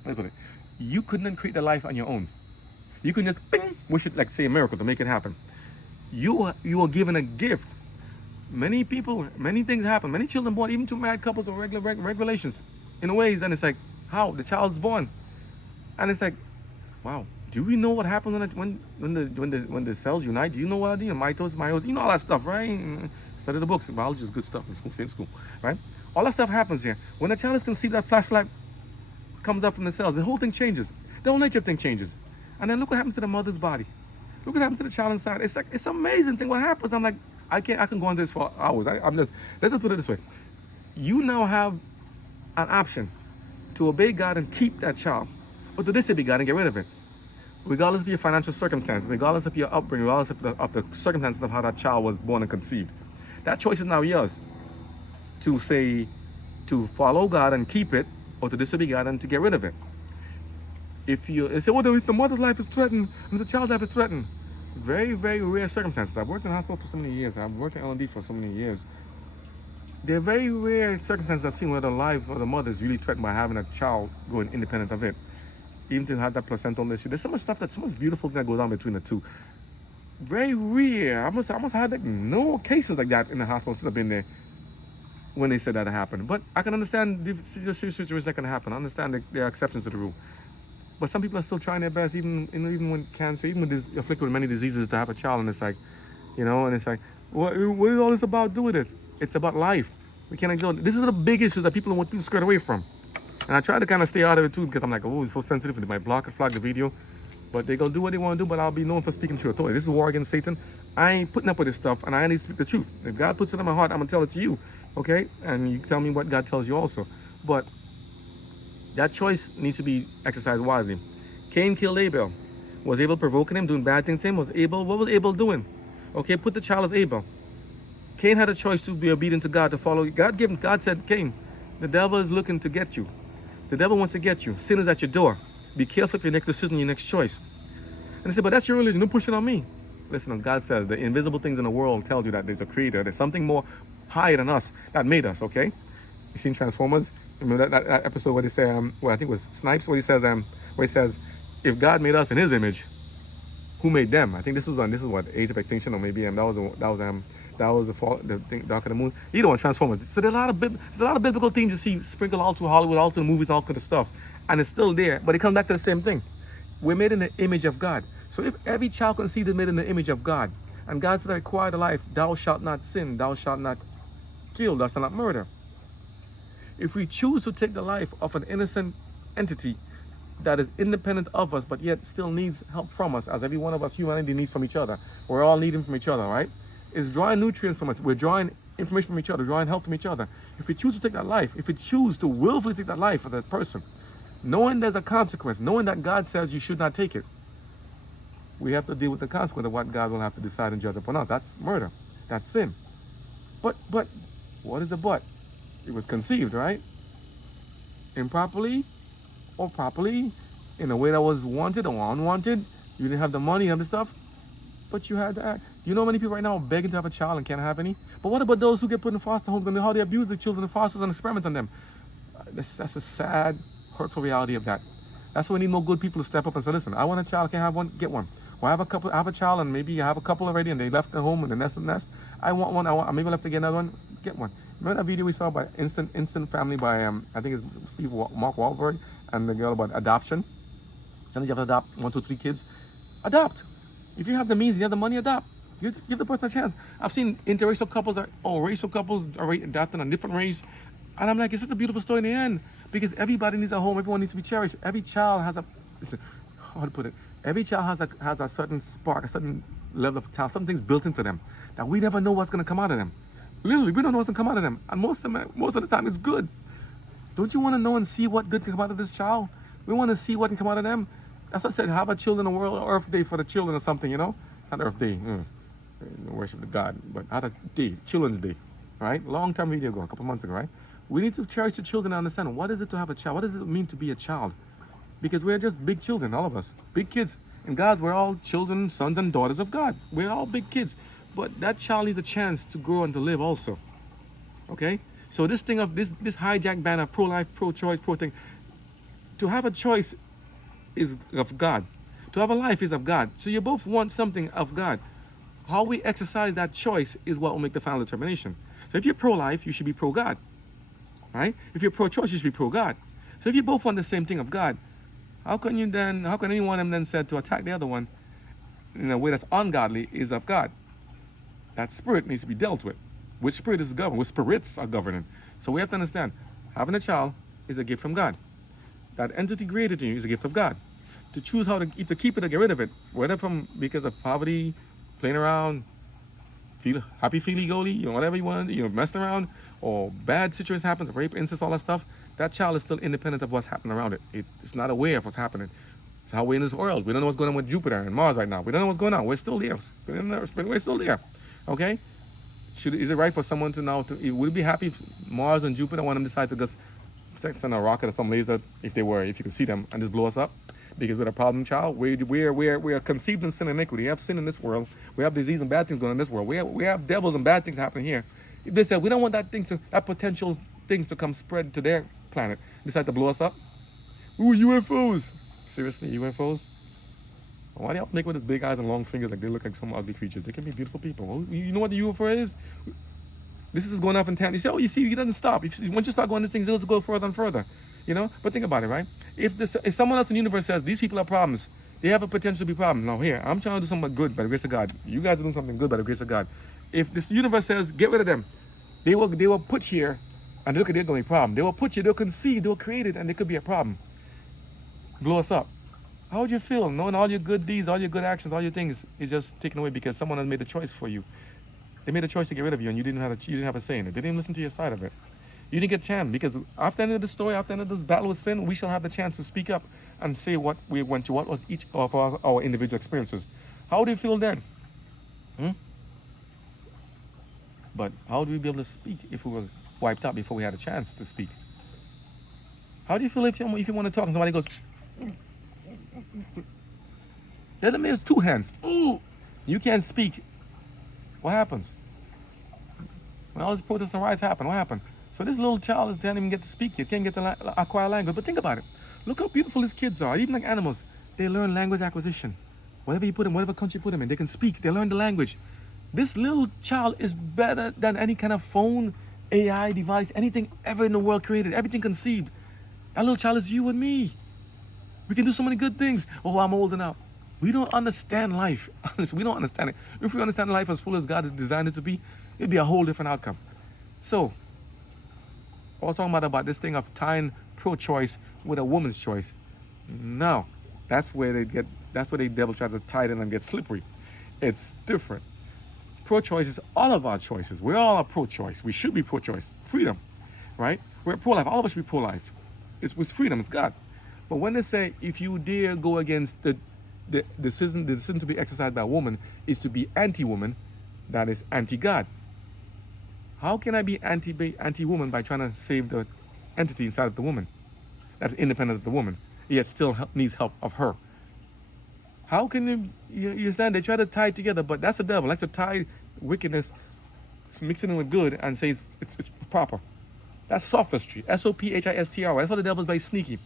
Let me put it. You couldn't create the life on your own. You can just wish it, like say a miracle to make it happen. You are given a gift. Many people, many things happen. Many children born, even to married couples or regular relations, in ways. And it's like, how the child's born, and it's like, wow. Do we know what happens when the cells unite? Do you know what? Mitosis, meiosis, you know all that stuff, right? Study the books. Biology is good stuff in school, same school, right? All that stuff happens here. When the child is conceived, that flashlight comes up from the cells. The whole thing changes. The whole nature of thing changes. And then look what happens to the mother's body. Look what happens to the child inside. It's like, it's an amazing thing what happens. I'm like, I can go on this for hours. Let's just put it this way. You now have an option to obey God and keep that child, or to disobey God and get rid of it. Regardless of your financial circumstances, regardless of your upbringing, regardless of the circumstances of how that child was born and conceived. That choice is now yours. To follow God and keep it, or to disobey God and to get rid of it. If you say, well, if the mother's life is threatened and the child's life is threatened, very, very rare circumstances. I've worked in the hospital for so many years. I've worked in L&D for so many years. There are very rare circumstances I've seen where the life of the mother is really threatened by having a child going independent of it. Even to have that placental issue. There's so much stuff, so much beautiful that goes on between the two. Very rare. I must have like no cases like that in the hospital since I've been there when they said that happened. But I can understand the situations that can happen. I understand there are exceptions to the rule. But some people are still trying their best, even when cancer, even when they're afflicted with many diseases, to have a child. And it's like, and it's like, what is all this about? Do with it? It's about life. We can't ignore it. This is the big issue that people want to skirt away from. And I try to kind of stay out of it too, because I'm like, oh, it's so sensitive. They might flag the video. But they're going to do what they want to do, but I'll be known for speaking to authority. This is war against Satan. I ain't putting up with this stuff, and I need to speak the truth. If God puts it in my heart, I'm going to tell it to you, okay? And you tell me what God tells you also. But that choice needs to be exercised wisely. Cain killed Abel. Was Abel provoking him, doing bad things to him? What was Abel doing? Okay, put the child as Abel. Cain had a choice to be obedient to God, to follow. God said, Cain, the devil is looking to get you. The devil wants to get you. Sin is at your door. Be careful for your next decision, your next choice. And they say, but that's your religion. Don't push it on me. Listen, as God says, the invisible things in the world tell you that there's a creator. There's something more higher than us that made us, okay? You seen Transformers? Remember that episode where they say, I think it was Snipes, where he says, if God made us in his image, who made them? I think this was what, Age of Extinction, or maybe that was the thing, Dark of the Moon. Either one, Transformers. So there's a lot of biblical themes you see sprinkled all through Hollywood, all through the movies, all kind of stuff, and it's still there. But it comes back to the same thing. We're made in the image of God. So if every child conceived is made in the image of God, and God said, "Acquire the life, thou shalt not sin, thou shalt not kill, thou shalt not murder." If we choose to take the life of an innocent entity that is independent of us, but yet still needs help from us, as every one of us humanity needs from each other. We're all needing from each other, right? It's drawing nutrients from us. We're drawing information from each other, drawing help from each other. If we choose to take that life, if we choose to willfully take that life of that person, knowing there's a consequence, knowing that God says you should not take it, we have to deal with the consequence of what God will have to decide and judge upon us. That's murder. That's sin. But, what is the but? It was conceived, right? Improperly or properly, in a way that was wanted or unwanted. You didn't have the money, you have the stuff, but you had to act. You know many people right now are begging to have a child and can't have any? But what about those who get put in foster homes and how they abuse the children in foster and experiment on them? That's a sad, hurtful reality of that. That's why we need more good people to step up and say, listen, I want a child, can I have one? Get one. Or I have a couple, I have a child and maybe I have a couple already and they left the home and the nest. I want one, I maybe left to get another one, get one. Remember that video we saw by Instant Family by, I think it's Mark Wahlberg and the girl about adoption? Sometimes you have to adopt 1, 2, 3 kids. Adopt. If you have the means, you have the money, adopt. Give the person a chance. I've seen interracial couples or racial couples are adopting a different race. And I'm like, it's such a beautiful story in the end. Because everybody needs a home, everyone needs to be cherished. Every child has how to put it? Every child has a certain spark, a certain level of talent, something's built into them that we never know what's gonna come out of them. Literally, we don't know what's gonna come out of them. And most of the time it's good. Don't you wanna know and see what good can come out of this child? We wanna see what can come out of them. That's what I said, have a Children World Earth Day for the children or something, Not Earth Day, worship the God, but have a day, Children's Day, right? Long-term video ago, a couple months ago, right? We need to cherish the children and understand what is it to have a child? What does it mean to be a child? Because we're just big children, all of us, big kids. In God's, we're all children, sons and daughters of God. We're all big kids. But that child needs a chance to grow and to live also. Okay? So this thing of this hijacked banner, pro-life, pro-choice, pro-thing, to have a choice is of God. To have a life is of God. So you both want something of God. How we exercise that choice is what will make the final determination. So if you're pro-life, you should be pro-God. Right? If you're pro-choice, you should be pro-God. So if you both want the same thing of God, how can any one of them then said to attack the other one in a way that's ungodly is of God? That spirit needs to be dealt with. Which spirit is governed? Which spirits are governing? So we have to understand, having a child is a gift from God. That entity created you is a gift of God. To choose how to keep it or get rid of it, whether because of poverty, playing around, happy feely goly, whatever you want, messing around, or bad situations happens, rape, incest, all that stuff, that child is still independent of what's happening around it. It's not aware of what's happening. It's how we're in this world. We don't know what's going on with Jupiter and Mars right now. We don't know what's going on. We're still there. We're still there. Okay? Is it right for someone would it be happy if Mars and Jupiter, one of them decide to just send a rocket or some laser, if you could see them, and just blow us up? Because we're a problem child. We are conceived in sin and iniquity. We have sin in this world. We have disease and bad things going on in this world. We have devils and bad things happening here. If they said we don't want that potential things to come spread to their planet, decide to blow us up. Ooh, UFOs. Seriously, UFOs? Why do y'all make with these big eyes and long fingers like they look like some ugly creatures? They can be beautiful people. Well, you know what the UFO is? This is going off in town. You say, it doesn't stop. Once you start going these things, it'll go further and further. But think about it, right? If someone else in the universe says these people are problems, they have a potential to be problems. Now here, I'm trying to do something good by the grace of God. You guys are doing something good by the grace of God. If this universe says get rid of them, they will put here, and look at it, going to be a problem. They will put you, they'll conceive, they'll create it, and it could be a problem. Blow us up. How would you feel knowing all your good deeds, all your good actions, all your things is just taken away because someone has made a choice for you? They made a choice to get rid of you, and you didn't have a say in it. They didn't listen to your side of it. You didn't get a chance, because after the end of the story, after the end of this battle with sin, we shall have the chance to speak up and say what we went through, what was each of our individual experiences. How do you feel then? But how do we be able to speak if we were wiped out before we had a chance to speak? How do you feel if you want to talk and somebody goes, the other man's 2 hands, ooh, you can't speak? What happens? When all this protest and riots happen, what happened? So this little child can't even get to speak yet, can't get to acquire language. But think about it. Look how beautiful these kids are. Even like animals, they learn language acquisition. Whatever you put them, whatever country you put them in, they can speak. They learn the language. This little child is better than any kind of phone, AI device, anything ever in the world created, everything conceived. That little child is you and me. We can do so many good things. Oh, I'm old enough. We don't understand life. Honestly, we don't understand it. If we understand life as full as God has designed it to be, it'd be a whole different outcome. So, I was talking about this thing of tying pro-choice with a woman's choice. No, that's where the devil tries to tie it in and get slippery. It's different. Pro-choice is all of our choices. We're all pro-choice. We should be pro-choice. Freedom, right? We're pro-life. All of us should be pro-life. It's with freedom. It's God. But when they say if you dare go against the decision to be exercised by a woman is to be anti-woman, that is anti-God. How can I be anti-woman by trying to save the entity inside of the woman that's independent of the woman, yet still needs help of her? How can you understand? They try to tie it together, but that's the devil. Like to tie wickedness, mixing it with good, and say it's proper. That's sophistry. SOPHISTR. That's why the devil is very sneaky.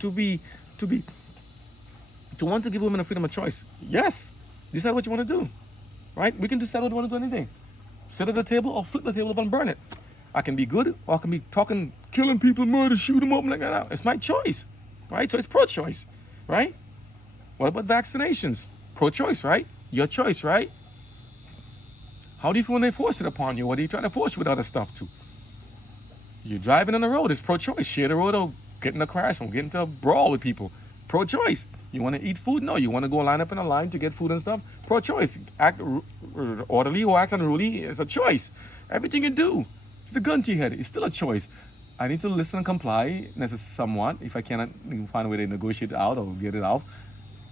To be to want to give women a freedom of choice. Yes, decide what you want to do, right? We can decide what we want to do anything. Sit at the table or flip the table up and burn it. I can be good or I can be talking, killing people, murder, shoot them up like that. It's my choice, right? So it's pro-choice, right? What about vaccinations? Pro-choice, right? Your choice, right? How do you feel when they force it upon you? What are you trying to force you with other stuff too? You're driving on the road, it's pro-choice. Share the road or get in a crash or get into a brawl with people. Pro-choice. You want to eat food? No. You want to go line up in a line to get food and stuff? Pro-choice. Act orderly or act unruly is a choice. Everything you do, it's a gun to your head. It's still a choice. I need to listen and comply somewhat. If I cannot find a way to negotiate it out or get it out,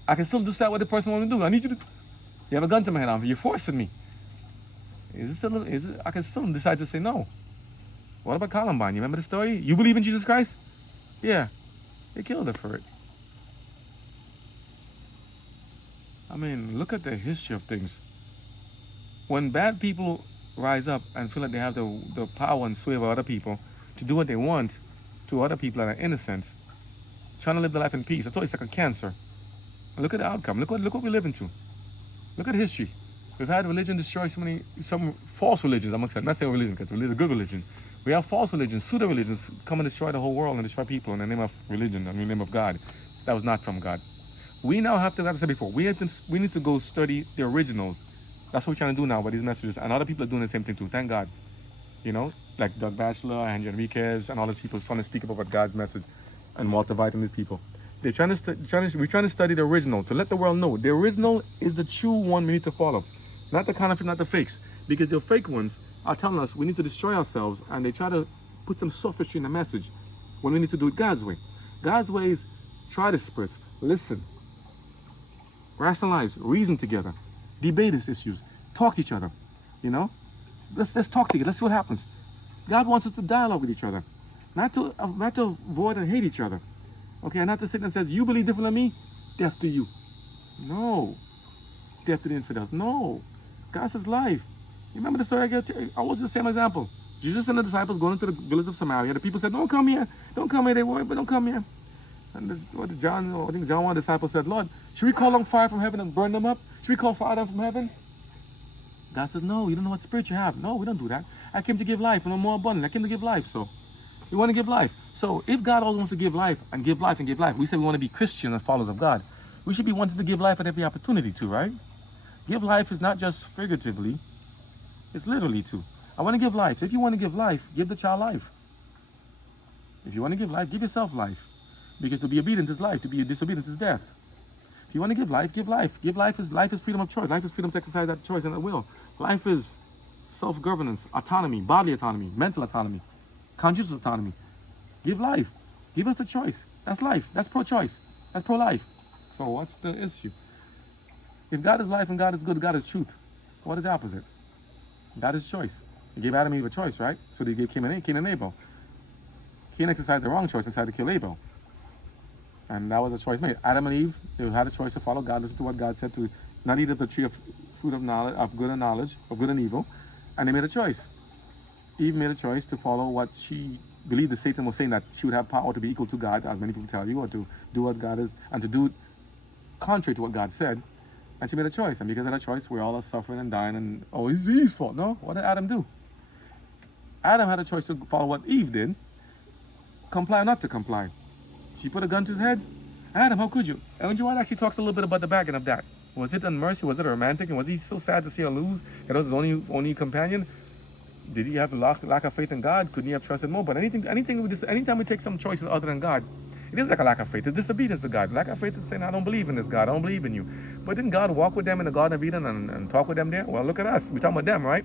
I can still decide what the person wants to do. I need you to. You have a gun to my head. You're forcing me. I can still decide to say no. What about Columbine? You remember the story? You believe in Jesus Christ? Yeah. They killed her for it. I mean, look at the history of things. When bad people rise up and feel like they have the power and sway over other people to do what they want to other people that are innocent, trying to live their life in peace, I thought it's like a cancer. And look at the outcome. Look what we live into. Look at history. We've had religion destroy some false religions. I'm not saying religion, because religion is a good religion. We have false religions, pseudo religions, come and destroy the whole world and destroy people in the name of religion, in the name of God. That was not from God. We now have to, like I said before, we need to go study the originals. That's what we're trying to do now with these messages. And other people are doing the same thing too. Thank God. You know, like Doug Batchelor and Enriquez and all these people trying to speak about God's message, and Walter White and these people. We're trying to study the original to let the world know the original is the true one we need to follow, not the counterfeit, not the fakes, because the fake ones are telling us we need to destroy ourselves, and they try to put some sophistry in the message when we need to do it God's way. God's way is try to express, listen, rationalize, reason together, debate these issues, talk to each other. You know, let's talk together. Let's see what happens. God wants us to dialogue with each other, not to avoid and hate each other. Okay, and not to sit and says, you believe different than me, death to you. No, death to the infidels. No, God says life. You remember the story I gave? I was the same example. Jesus and the disciples going into the village of Samaria. The people said, don't come here. Don't come here. They worried, but don't come here. And I think John, one of the disciples said, Lord, should we call on fire from heaven and burn them up? Should we call fire down from heaven? God said, no, you don't know what spirit you have. No, we don't do that. I came to give life and more abundant. I came to give life, so we want to give life. So if God always wants to give life and give life and give life, we say we want to be Christian and followers of God. We should be wanting to give life at every opportunity too, right? Give life is not just figuratively, it's literally too. I want to give life. So if you want to give life, give the child life. If you want to give life, give yourself life. Because to be obedient is life. To be disobedient is death. If you want to give life, give life. Give life is freedom of choice. Life is freedom to exercise that choice and that will. Life is self-governance, autonomy, bodily autonomy, mental autonomy, conscious autonomy. Give life. Give us the choice. That's life. That's pro-choice. That's pro-life. So what's the issue? If God is life and God is good, God is truth. What is the opposite? God is choice. He gave Adam and Eve a choice, right? So they gave Cain and Abel. Cain exercised the wrong choice and decided to kill Abel. And that was a choice made. Adam and Eve, they had a choice to follow God, listen to what God said, to not eat of the tree of fruit of knowledge, of good and knowledge, of good and evil. And they made a choice. Eve made a choice to follow what she believed that Satan was saying, that she would have power to be equal to God, as many people tell you, or to do what God is, and to do it contrary to what God said. And she made a choice. And because of that choice, we all are suffering and dying. And, oh, it's Eve's fault. No, what did Adam do? Adam had a choice to follow what Eve did. Comply or not to comply. She put a gun to his head. Adam, how could you? Ellen G. White actually talks a little bit about the backend of that. Was it unmercy? Was it romantic? And was he so sad to see her lose? That was his only companion? Did he have a lack of faith in God? Couldn't he have trusted more? But anytime we take some choices other than God, it is like a lack of faith. It's disobedience to God. Lack of faith is saying, I don't believe in this God. I don't believe in you. But didn't God walk with them in the Garden of Eden and talk with them there? Well, look at us. We're talking about them, right?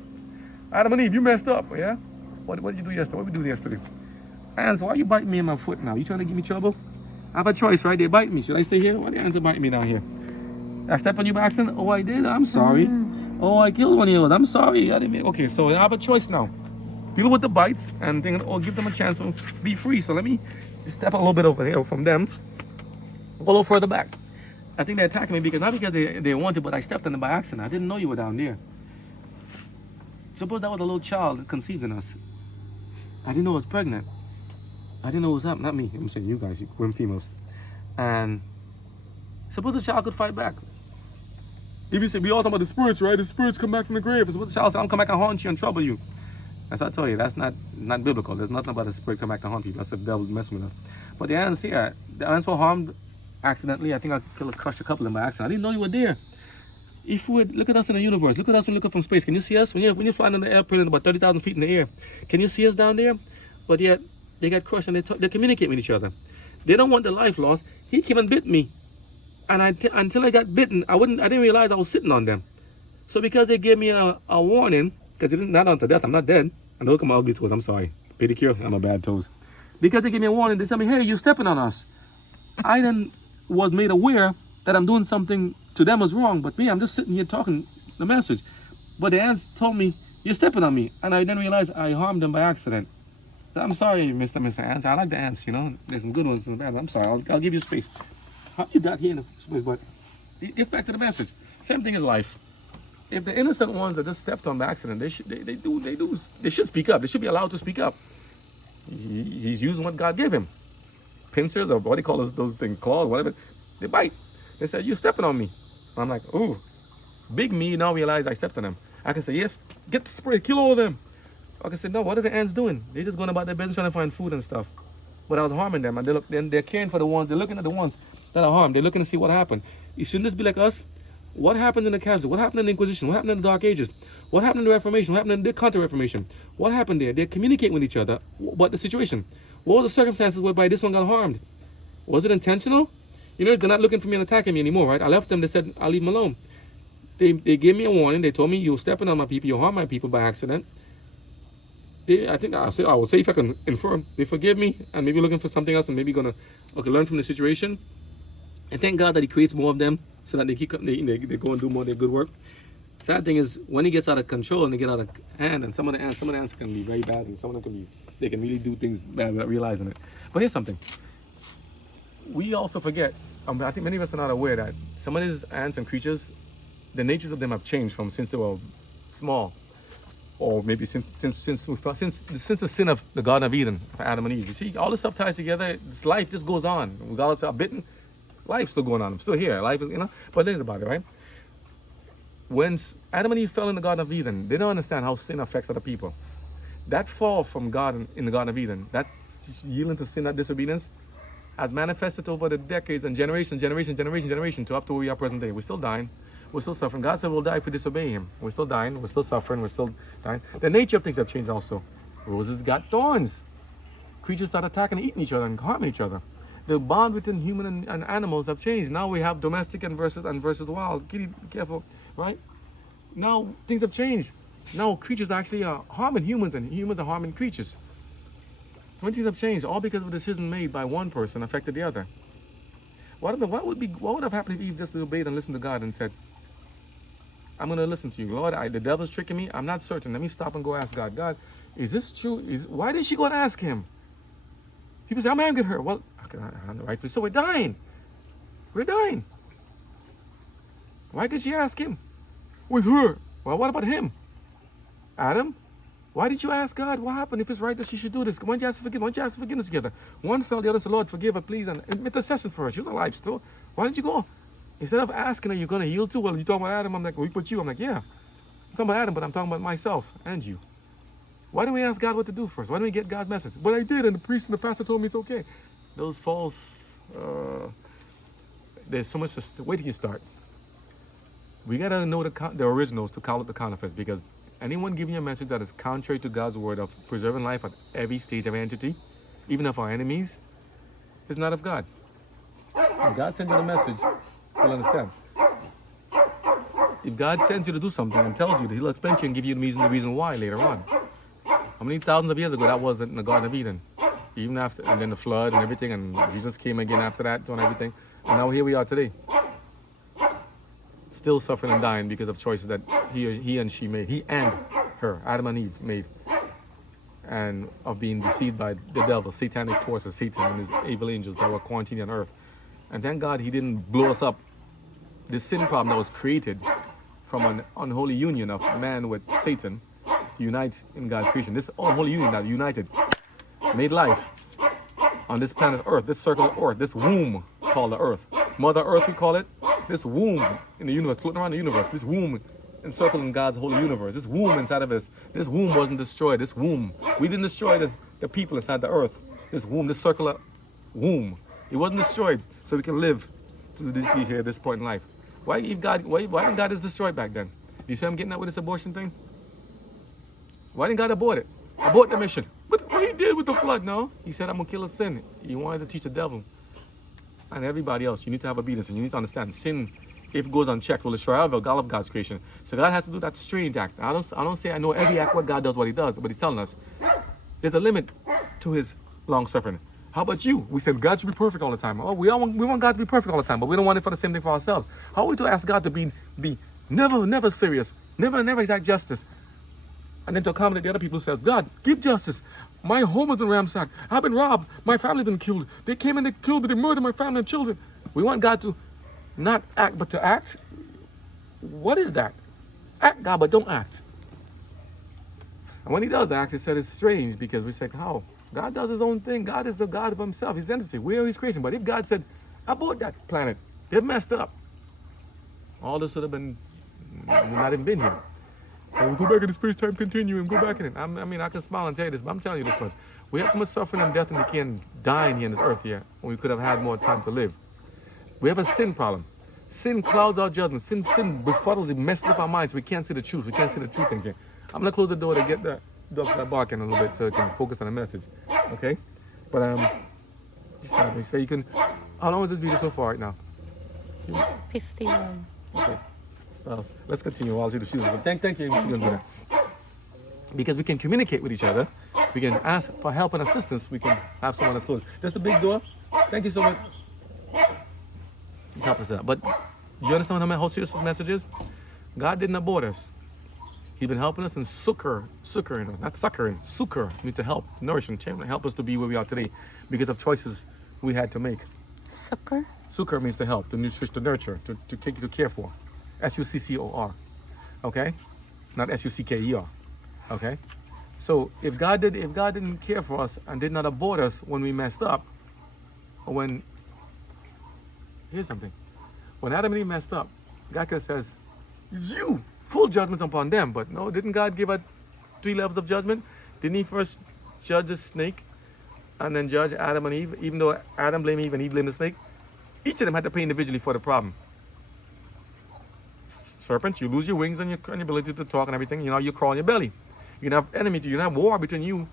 Adam and Eve, you messed up, yeah? What did you do yesterday? What did we do yesterday? Hands, why are you biting me in my foot now? You trying to give me trouble? I have a choice, right? They bite me. Should I stay here? Why are the hands biting me down here? I stepped on you by accident? Oh, I did? I'm sorry. Oh, I killed one of yours. I'm sorry. I didn't mean... Okay, so I have a choice now. Deal with the bites and think, oh, give them a chance to be free. So let me step a little bit over here from them. Go a little further back. I think they're attacking me because not because they wanted, but I stepped on them by accident. I didn't know you were down there. Suppose that was a little child conceived in us. I didn't know I was pregnant. I didn't know what was happening. Not me. I'm saying you guys, you women females. And suppose the child could fight back. If you say, we all talk about the spirits, right? The spirits come back from the grave. Suppose the child said, I'm come back and haunt you and trouble you. As I tell you, that's not biblical. There's nothing about the spirit come back to haunt people. That's the devil messing with us. But the ants here, the ants were harmed accidentally. I think I crushed a couple of them by accident. I didn't know you were there. If we would look at us in the universe, look at us when you look up from space. Can you see us? When you're flying in the airplane at about 30,000 feet in the air, can you see us down there? But yet, they got crushed and they communicate with each other. They don't want the life lost. He came and bit me. And until I got bitten, I didn't realize I was sitting on them. So because they gave me a warning, because it didn't not unto death, I'm not dead. And look at my ugly toes, I'm sorry. Pedicure, I'm a bad toes. Because they gave me a warning, they tell me, hey, you're stepping on us. I then was made aware that I'm doing something to them was wrong, but me, I'm just sitting here talking the message. But the ants told me, you're stepping on me. And I didn't realize I harmed them by accident. So I'm sorry, Mr. Ants. I like the ants, you know. There's some good ones and bad. I'm sorry, I'll give you space. How you got here in the first place? But it gets back to the message. Same thing as life. If the innocent ones are just stepped on by accident, they should speak up. They should be allowed to speak up. He's using what God gave him. Pincers or what do you call those things, claws, whatever. They bite. They said, you're stepping on me. I'm like, ooh. Big me now realize I stepped on them. I can say, yes, get the spray, kill all of them. I can say, no, what are the ants doing? They're just going about their business trying to find food and stuff. But I was harming them, and they're caring for the ones, they're looking at the ones that are harmed. They're looking to see what happened. Shouldn't this be like us? What happened in the Catholic? What happened in the Inquisition? What happened in the Dark Ages? What happened in the Reformation? What happened in the Counter-Reformation? What happened there? They communicate with each other. What the situation? What was the circumstances whereby this one got harmed? Was it intentional? You know, they're not looking for me and attacking me anymore, right? I left them. They said, I'll leave them alone. They gave me a warning. They told me, you're stepping on my people. You harm my people by accident. I think I will say if I can infer, they forgive me and maybe looking for something else and maybe gonna learn from the situation. And thank God that He creates more of them so that they go and do more of their good work. Sad thing is when He gets out of control and they get out of hand, and some of the ants can be very bad, and some of them they can really do things bad without realizing it. But here's something. We also forget. I think many of us are not aware that some of these ants and creatures, the natures of them have changed from since they were small. Or maybe since the sin of the Garden of Eden, of Adam and Eve. You see, all this stuff ties together. This life just goes on. Regardless of how bitten, life's still going on. I'm still here. Life is, But think about it, right? When Adam and Eve fell in the Garden of Eden, they don't understand how sin affects other people. That fall from God in the Garden of Eden, that yielding to sin, that disobedience, has manifested over the decades and generation to up to where we are present day. We're still dying. We're still suffering. God said we'll die if we disobey Him. We're still dying. We're still suffering. We're still dying. The nature of things have changed also. Roses got thorns. Creatures start attacking and eating each other and harming each other. The bond between human and animals have changed. Now we have domestic and versus wild. Be careful, right? Now things have changed. Now creatures actually are harming humans and humans are harming creatures. When things have changed, all because of a decision made by one person affected the other. What would have happened if Eve just obeyed and listened to God and said, I'm going to listen to you. Lord, the devil's tricking me. I'm not certain. Let me stop and go ask God. God, is this true? Why did she go and ask Him? People say, I'm angry at her. Well, rightfully so. We're dying. We're dying. Why did she ask Him? With her. Well, what about him? Adam, why did you ask God? What happened? If it's right that she should do this, why don't you ask for forgiveness? Why don't you ask for forgiveness together? One fell, the other said, Lord, forgive her, please, and intercession for her. She was alive still. Why didn't you go? Instead of asking her, you're going to yield to? Well, you talking about Adam? I'm like, we put you. I'm like, yeah. I'm talking about Adam, but I'm talking about myself and you. Why don't we ask God what to do first? Why don't we get God's message? But I did, and the priest and the pastor told me it's okay. Those false, there's so much, wait till you start. We got to know the originals to call it the counterfeits, because anyone giving you a message that is contrary to God's word of preserving life at every stage of entity, even of our enemies, is not of God. If God sends you the message, you'll understand. If God sends you to do something and tells you that He'll explain to you and give you the reason why later on. How many thousands of years ago that was in the Garden of Eden? Even after, and then the flood and everything, and Jesus came again after that, doing everything. And now here we are today. Still suffering and dying because of choices that he and she made. He and her, Adam and Eve, made. And of being deceived by the devil, satanic forces, Satan and his evil angels that were quarantined on earth. And thank God He didn't blow us up. This sin problem that was created from an unholy union of man with Satan unite in God's creation. This unholy union that united made life on this planet Earth, this circle of Earth, this womb called the earth. Mother Earth, we call it. This womb in the universe, floating around the universe. This womb encircling God's whole universe. This womb inside of us. This womb wasn't destroyed. This womb. We didn't destroy the people inside the earth. This womb, this circular womb. It wasn't destroyed so we can live to be here at this point in life. Why didn't God just destroy it back then? Do you see I'm getting at with this abortion thing? Why didn't God abort it? Abort the mission. But what he did with the flood, no? He said, I'm going to kill a sin. He wanted to teach the devil and everybody else. You need to have obedience, and you need to understand sin, if it goes unchecked, will destroy all of God's creation. So God has to do that strange act. I don't say I know every act what God does, what he does, but he's telling us there's a limit to his long suffering. How about you? We said God should be perfect all the time. Oh, we want God to be perfect all the time, but we don't want it for the same thing for ourselves. How are we to ask God to be never serious, never exact justice, and then to accommodate the other people who says, God, give justice. My home has been ransacked. I've been robbed. My family has been killed. They came and they killed me. They murdered my family and children. We want God to not act, but to act. What is that? Act, God, but don't act. And when he does act, he said it's strange because we say, how? God does his own thing. God is the God of himself. He's entity. We are his creation. But if God said, abort that planet, they've messed up. All this would have been, not even been here. We'll go back in the space-time continuum, go back in it. I mean, I can smile and tell you this, but I'm telling you this much. We have so much suffering and death and decay and dying here on this earth here when we could have had more time to live. We have a sin problem. Sin clouds our judgment. Sin befuddles, it messes up our minds. We can't see the truth. We can't see the true things here. I'm going to close the door to get the dog to start barking a little bit so I can focus on the message. Okay? But, so you can, how long is this video so far right now? 51. Okay. Well, let's continue. I'll do the shoes. But thank you for doing that. Because we can communicate with each other. We can ask for help and assistance. We can have someone that's close. That's the big door. Thank you so much. He's helping us out. But you understand how serious this message is? God didn't abort us. He's been helping us and succoring us. Not succoring, succor. We need to help, nourish, and help us to be where we are today because of choices we had to make. Succor? Succor means to help, to nutrish, to nurture, to care for. S-U-C-C-O-R. Okay? Not S-U-C-K-E-R. Okay? So if God didn't care for us and did not abort us when we messed up, or here's something. When Adam and Eve messed up, God says, you, full judgment upon them. But no, didn't God give us 3 levels of judgment? Didn't he first judge the snake and then judge Adam and Eve, even though Adam blamed Eve and Eve blamed the snake? Each of them had to pay individually for the problem. Serpent, you lose your wings and your ability to talk and everything. You know, you crawl on your belly. You can have enmity. You can have war between you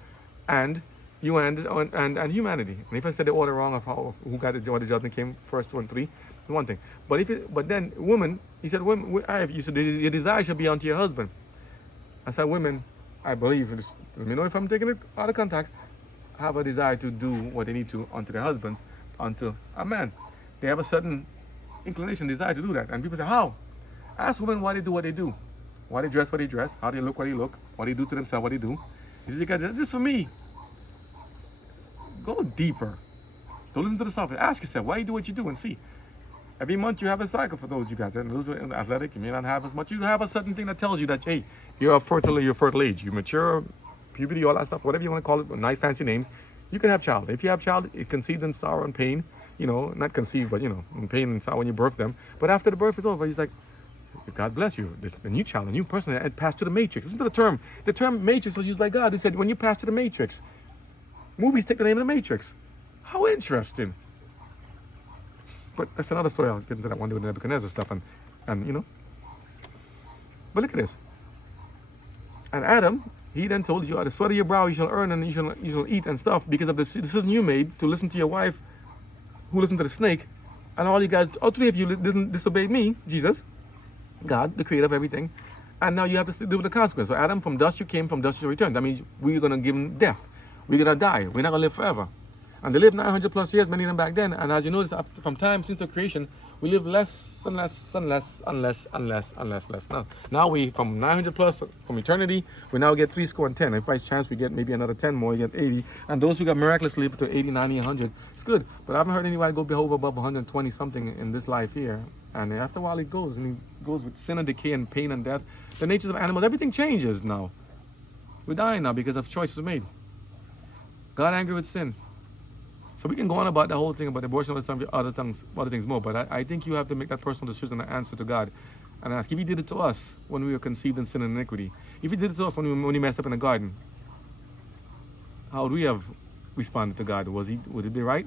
and humanity. And if I said the order wrong of who got the judgment came first, 2 and 3, one thing. But then woman, he said, you said your desire shall be unto your husband. I said, women, I believe, let me know if I'm taking it out of context, have a desire to do what they need to unto their husbands, unto a man. They have a certain inclination, desire to do that. And people say, how? Ask women why they do what they do. Why they dress what they dress, how they look what they look, what they do to themselves, what they do. He said, this is for me. Go deeper. Don't listen to the stuff. Ask yourself, why you do what you do and see. Every month you have a cycle for those you guys. And those who are athletic, you may not have as much. You have a certain thing that tells you that, hey, you're fertile age. You mature, puberty, all that stuff, whatever you want to call it, nice fancy names. You can have child. If you have child, it conceived in sorrow and pain. You know, not conceived, but, in pain and sorrow when you birth them. But after the birth is over, he's like, God bless you. This a new child, a new person that passed to the matrix. Listen to the term. The term matrix was used by God. He said, when you pass to the matrix, movies take the name of the matrix. How interesting. But that's another story. I'll get into that one with Nebuchadnezzar stuff and But look at this. And Adam, he then told you, out of the sweat of your brow you shall earn and you shall eat and stuff because of the decision you made to listen to your wife who listened to the snake. And all you guys, all 3 of you disobeyed me, Jesus, God, the creator of everything. And now you have to deal with the consequence. So Adam, from dust you came, from dust you return. That means we're going to give him death. We're going to die. We're not going to live forever. And they lived 900 plus years, many of them back then. And as you notice, from time since the creation, we live less and less. Now we, from 900 plus, from eternity, we now get 70. If by chance we get maybe another 10 more, you get 80. And those who got miraculously live to 80, 90, 100, it's good. But I haven't heard anybody go above 120 something in this life here. And after a while it goes, and it goes with sin and decay and pain and death. The natures of animals, everything changes now. We're dying now because of choices made. God angry with sin. So we can go on about the whole thing about abortion and some other things more, but I think you have to make that personal decision and answer to God and ask, if he did it to us when we were conceived in sin and iniquity, if he did it to us when he messed up in the garden, how would we have responded to God? Would it be right?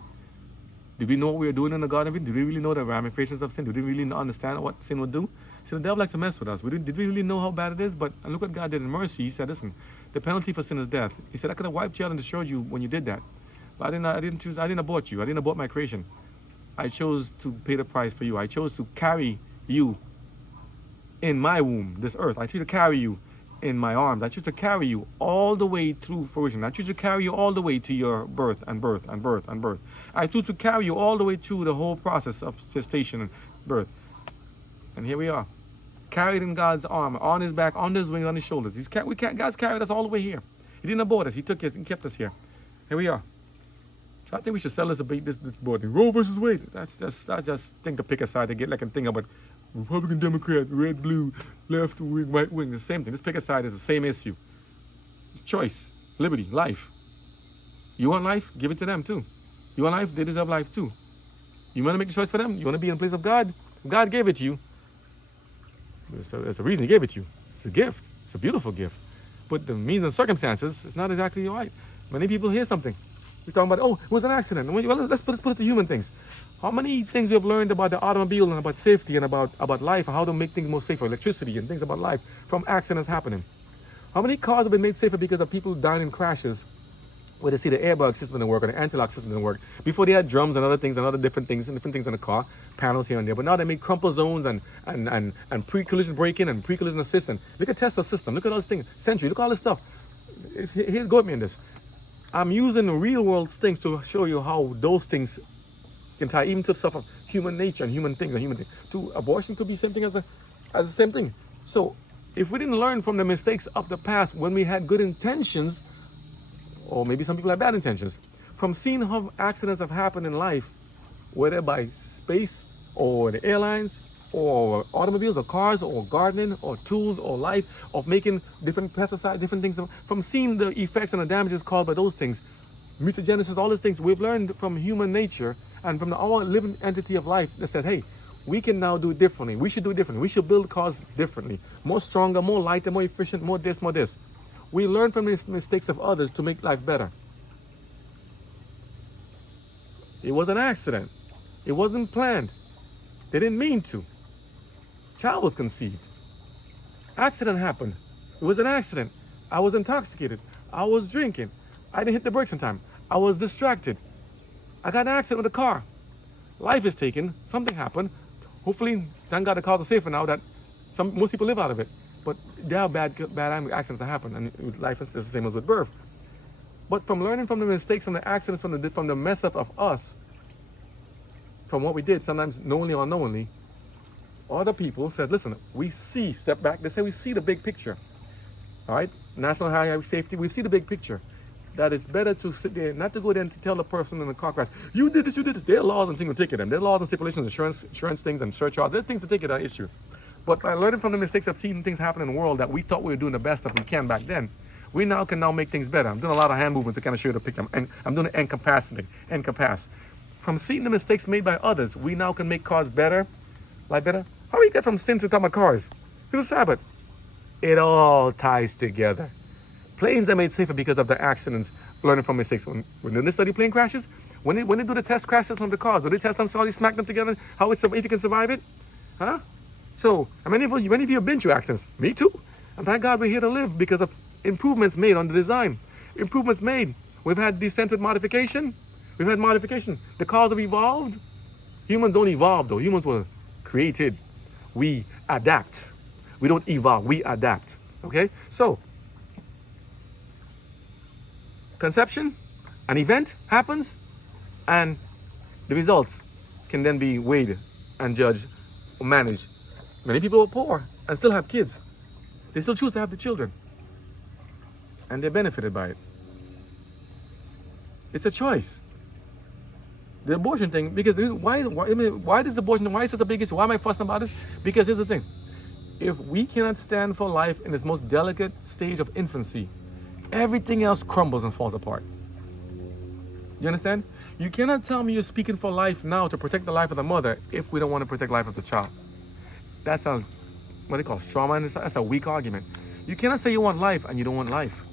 Did we know what we were doing in the Garden of Eden? Did we really know the ramifications of sin? Did we really understand what sin would do? See, the devil likes to mess with us. Did we really know how bad it is? But and look what God did in mercy. He said, listen, the penalty for sin is death. He said, I could have wiped you out and destroyed you when you did that. But I didn't abort you. I didn't abort my creation. I chose to pay the price for you. I chose to carry you in my womb, this earth. I chose to carry you in my arms. I choose to carry you all the way through fruition. I choose to carry you all the way to your birth and birth and birth and birth. I choose to carry you all the way through the whole process of gestation and birth. And here we are, carried in God's arm, on his back, on his wings, on his shoulders. God's carried us all the way here. He didn't abort us. He took us and kept us here. Here we are. So I think we should sell this board. Roe versus Wade. That's just thing to pick a side to get like a thing about Republican, Democrat, red, blue, left wing, right wing, the same thing. Just pick a side, it's the same issue. It's choice, liberty, life. You want life? Give it to them too. You want life? They deserve life too. You want to make a choice for them? You want to be in the place of God? God gave it to you. There's a reason he gave it to you. It's a gift. It's a beautiful gift. But the means and circumstances, it's not exactly right. Many people hear something. We're talking about, it was an accident. Well, let's put it to human things. How many things we have learned about the automobile and about safety and about life and how to make things more safer, electricity and things about life from accidents happening? How many cars have been made safer because of people dying in crashes where they see the airbag system didn't work or the anti-lock system didn't work? Before they had drums and other things and other different things in the car, panels here and there. But now they make crumple zones and pre-collision braking and pre-collision assistance. Look at Tesla's system. Look at all these things. Sentry. Look at all this stuff. Go with me in this. I'm using real world things to show you how those things can tie even to stuff of human nature and human things. To abortion could be same thing as the same thing. So if we didn't learn from the mistakes of the past when we had good intentions, or maybe some people had bad intentions, from seeing how accidents have happened in life, whether by space or the airlines or automobiles or cars or gardening or tools or life of making different pesticides, different things, from seeing the effects and the damages caused by those things, mutagenesis, all these things, we've learned from human nature and from the all living entity of life that said, hey, we can now do it differently. We should do it differently. We should build cars differently, more stronger, more lighter, more efficient, more this, more this. We learn from the mistakes of others to make life better. It was an accident. It wasn't planned. They didn't mean to. Child was conceived. Accident happened. It was an accident. I was intoxicated. I was drinking. I didn't hit the brakes in time. I was distracted. I got in an accident with a car. Life is taken. Something happened. Hopefully, thank God the cars are safer now that most people live out of it. But there are bad accidents that happen, and life is the same as with birth. But from learning from the mistakes, from the accidents, from the mess up of us, from what we did, sometimes knowingly or unknowingly, other people said, listen, we see, step back, they say we see the big picture. All right? National highway safety, we see the big picture. That it's better to sit there, not to go there and to tell the person in the car crash, you did this. There are laws and things to take it in. There are laws and stipulations, insurance things and surcharge. There are things to take it on issue. But by learning from the mistakes of seeing things happen in the world that we thought we were doing the best of we can back then, we now can make things better. I'm doing a lot of hand movements to kind of show you the picture. And I'm doing an encompass. From seeing the mistakes made by others, we now can make cars better, life better. How do you get from sin to talking about cars? It's a Sabbath. It all ties together. Planes are made safer because of the accidents, learning from mistakes. When they study plane crashes, when they do the test crashes on the cars, do they test them, so they smack them together, if you can survive it? Huh? So, many of you have been through accidents. Me too. And thank God we're here to live because of improvements made on the design. Improvements made. We've had descent with modification. We've had modification. The cars have evolved. Humans don't evolve though. Humans were created. We adapt. We don't evolve. We adapt. Okay? So, conception, an event happens, and the results can then be weighed and judged or managed. Many people are poor and still have kids. They still choose to have the children. And they're benefited by it. It's a choice. The abortion thing, because why is abortion, why is it a big issue? Why am I fussing about this? Because here's the thing. If we cannot stand for life in its most delicate stage of infancy, everything else crumbles and falls apart. You understand? You cannot tell me you're speaking for life now to protect the life of the mother if we don't want to protect the life of the child. That's a, what they call straw man. That's a weak argument. You cannot say you want life and you don't want life.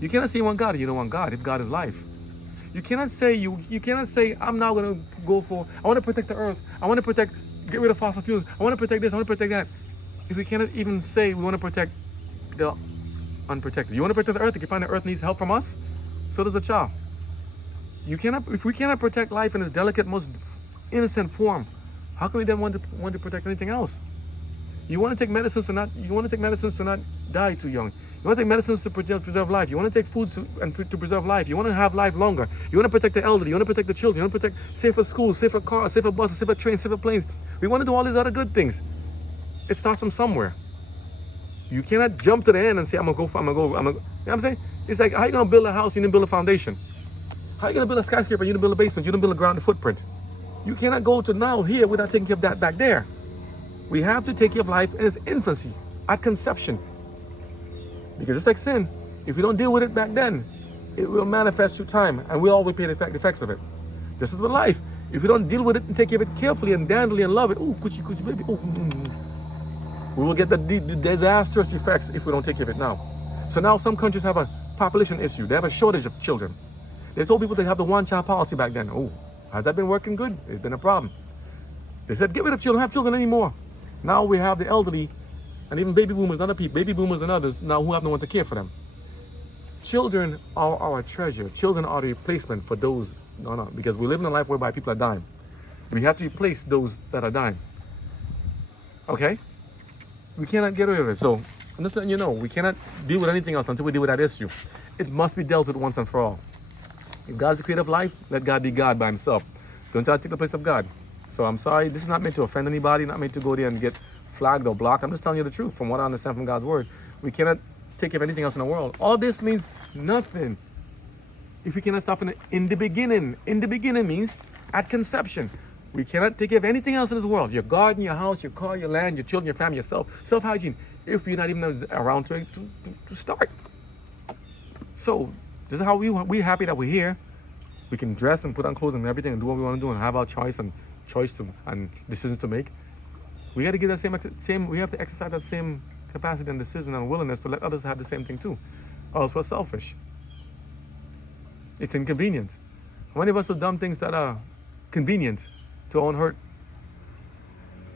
You cannot say you want God and you don't want God if God is life. You cannot say I'm now going to go for, I want to protect the earth. I want to get rid of fossil fuels. I want to protect this. I want to protect that. If we cannot even say we want to protect the unprotected. You want to protect the earth? If you find the earth needs help from us, so does the child. If we cannot protect life in its delicate, most innocent form, how can we then want to protect anything else? You want to take medicines to not die too young. You want to take medicines to preserve life. You want to take foods to preserve life. You want to have life longer. You want to protect the elderly. You want to protect the children. You want to protect safer schools, safer cars, safer buses, safer trains, safer planes. We want to do all these other good things. It starts from somewhere. You cannot jump to the end and say, you know what I'm saying? It's like, how are you going to build a house? You didn't build a foundation. How are you going to build a skyscraper? You didn't build a basement. You didn't build a ground footprint. You cannot go to now here without taking care of that back there. We have to take care of life in its infancy, at conception. Because it's like sin. If you don't deal with it back then, it will manifest through time, and we always pay the effects of it. This is with life. If you don't deal with it and take care of it carefully and dandly and love it, coochie baby, we will get the disastrous effects if we don't take care of it now. So now some countries have a population issue. They have a shortage of children. They told people they have the one-child policy back then. Has that been working good? It's been a problem. They said, get rid of children, don't have children anymore. Now we have the elderly and even baby boomers and other people, baby boomers and others now who have no one to care for them. Children are our treasure. Children are the replacement for those, because we live in a life whereby people are dying. We have to replace those that are dying. Okay? We cannot get rid of it. So I'm just letting you know, we cannot deal with anything else until we deal with that issue. It must be dealt with once and for all. If God's the creator of life, let God be God by himself. Don't try to take the place of God. So I'm sorry, this is not meant to offend anybody, not meant to go there and get flagged or blocked. I'm just telling you the truth from what I understand from God's word. We cannot take care of anything else in the world. All this means nothing if we cannot stop in the beginning. In the beginning means at conception. We cannot take care of anything else in this world. Your garden, your house, your car, your land, your children, your family, yourself. Self-hygiene. If you're not even around to start. So this is how we're happy that we're here. We can dress and put on clothes and everything and do what we want to do and have our choice and decisions to make. We got to give that same. We have to exercise that same capacity and decision and willingness to let others have the same thing too. Or else we're selfish. It's inconvenient. How many of us have done things that are convenient to our own hurt?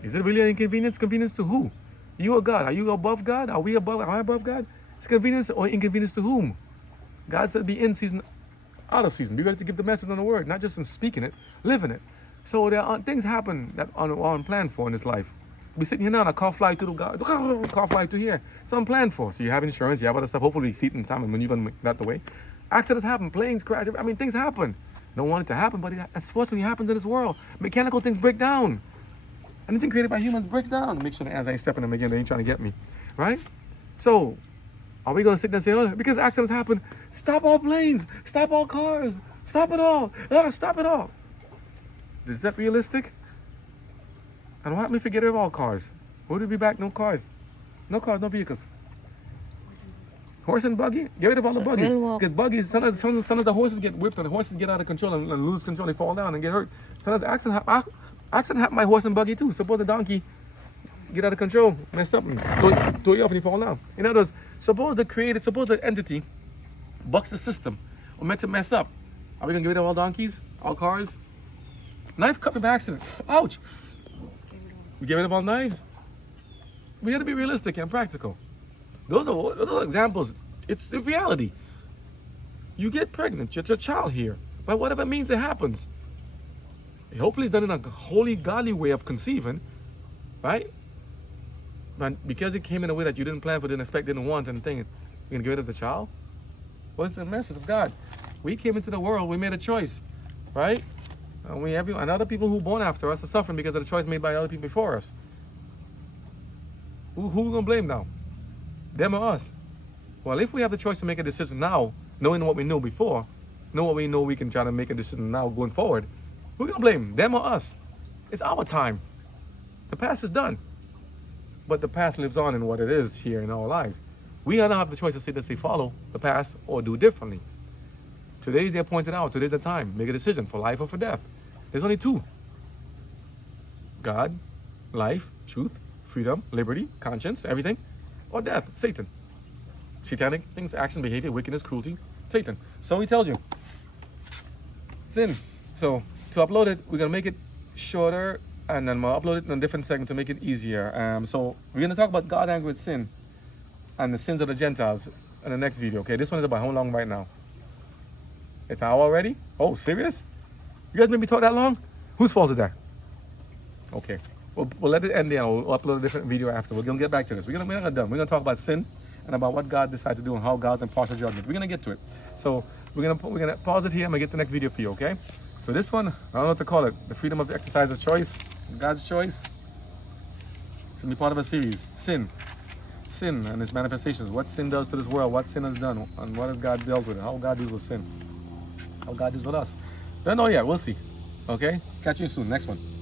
Is it really an inconvenience? Convenience to who? You or God? Are you above God? Am I above God? It's convenience or inconvenience to whom? God said be in season, out of season. Be ready to give the message on the word, not just in speaking it, living it. So there are things happen that are unplanned for in this life. We're sitting here now and a car fly through the car fly through here. It's unplanned for. So you have insurance, you have other stuff. Hopefully you see it in time and maneuver and get out the way. Accidents happen, planes crash. Things happen. Don't want it to happen, but that's fortunately happens in this world. Mechanical things break down. Anything created by humans breaks down. Make sure the ants ain't stepping them again. They ain't trying to get me, right? So are we going to sit there and say, because accidents happen, stop all planes, stop all cars, stop it all, stop it all? Is that realistic? And why don't we forget all cars? Would we be back? No cars, no vehicles. Horse and buggy? Get rid of all the buggies. Because buggies, some of the horses get whipped and the horses get out of control and lose control. They fall down and get hurt. Sometimes accident happen my horse and buggy too. Suppose the donkey get out of control, messed up, and throw you off and you fall down. In other words, suppose the entity bucks the system or makes it mess up. Are we going to get rid of all donkeys, all cars? Knife cut me by accident. Ouch. We get rid of all knives? We got to be realistic and practical. Those are examples. It's the reality. You get pregnant, it's a child here. By whatever means it happens. Hopefully it's done in a holy, godly way of conceiving, right? But because it came in a way that you didn't plan for, didn't expect, didn't want, and you're going to get rid of the child? What's the message of God? We came into the world, we made a choice, right? And other people who were born after us are suffering because of the choice made by other people before us. Who we going to blame now? Them or us? Well, if we have the choice to make a decision now, knowing what we knew before, know what we know we can try to make a decision now going forward, who going to blame? Them or us? It's our time. The past is done. But the past lives on in what it is here in our lives. We now have the choice to say follow the past or do differently. Today's the appointed hour. Today's the time. Make a decision for life or for death. There's only two. God, life, truth, freedom, liberty, conscience, everything, or death, Satan. Satanic things, action, behavior, wickedness, cruelty, Satan. So he tells you, sin. So to upload it, we're going to make it shorter, and then we'll upload it in a different segment to make it easier. So we're going to talk about God angry with sin and the sins of the Gentiles in the next video, okay? This one is about how long right now? It's an hour already? Oh, serious? You guys made me talk that long? Whose fault is that? Okay. We'll let it end there. We'll upload a different video after. We're going to get back to this. We're not done. We're going to talk about sin and about what God decided to do and how God's impartial judgment. We're going to get to it. So we're gonna pause it here. I'm going to get the next video for you, okay? So this one, I don't know what to call it. The freedom of the exercise of choice. God's choice. It's going to be part of a series. Sin. Sin and its manifestations. What sin does to this world. What sin has done. And what has God dealt with it. How God deals with sin. How God deals with us. Don't know yet. We'll see. Okay? Catch you soon. Next one.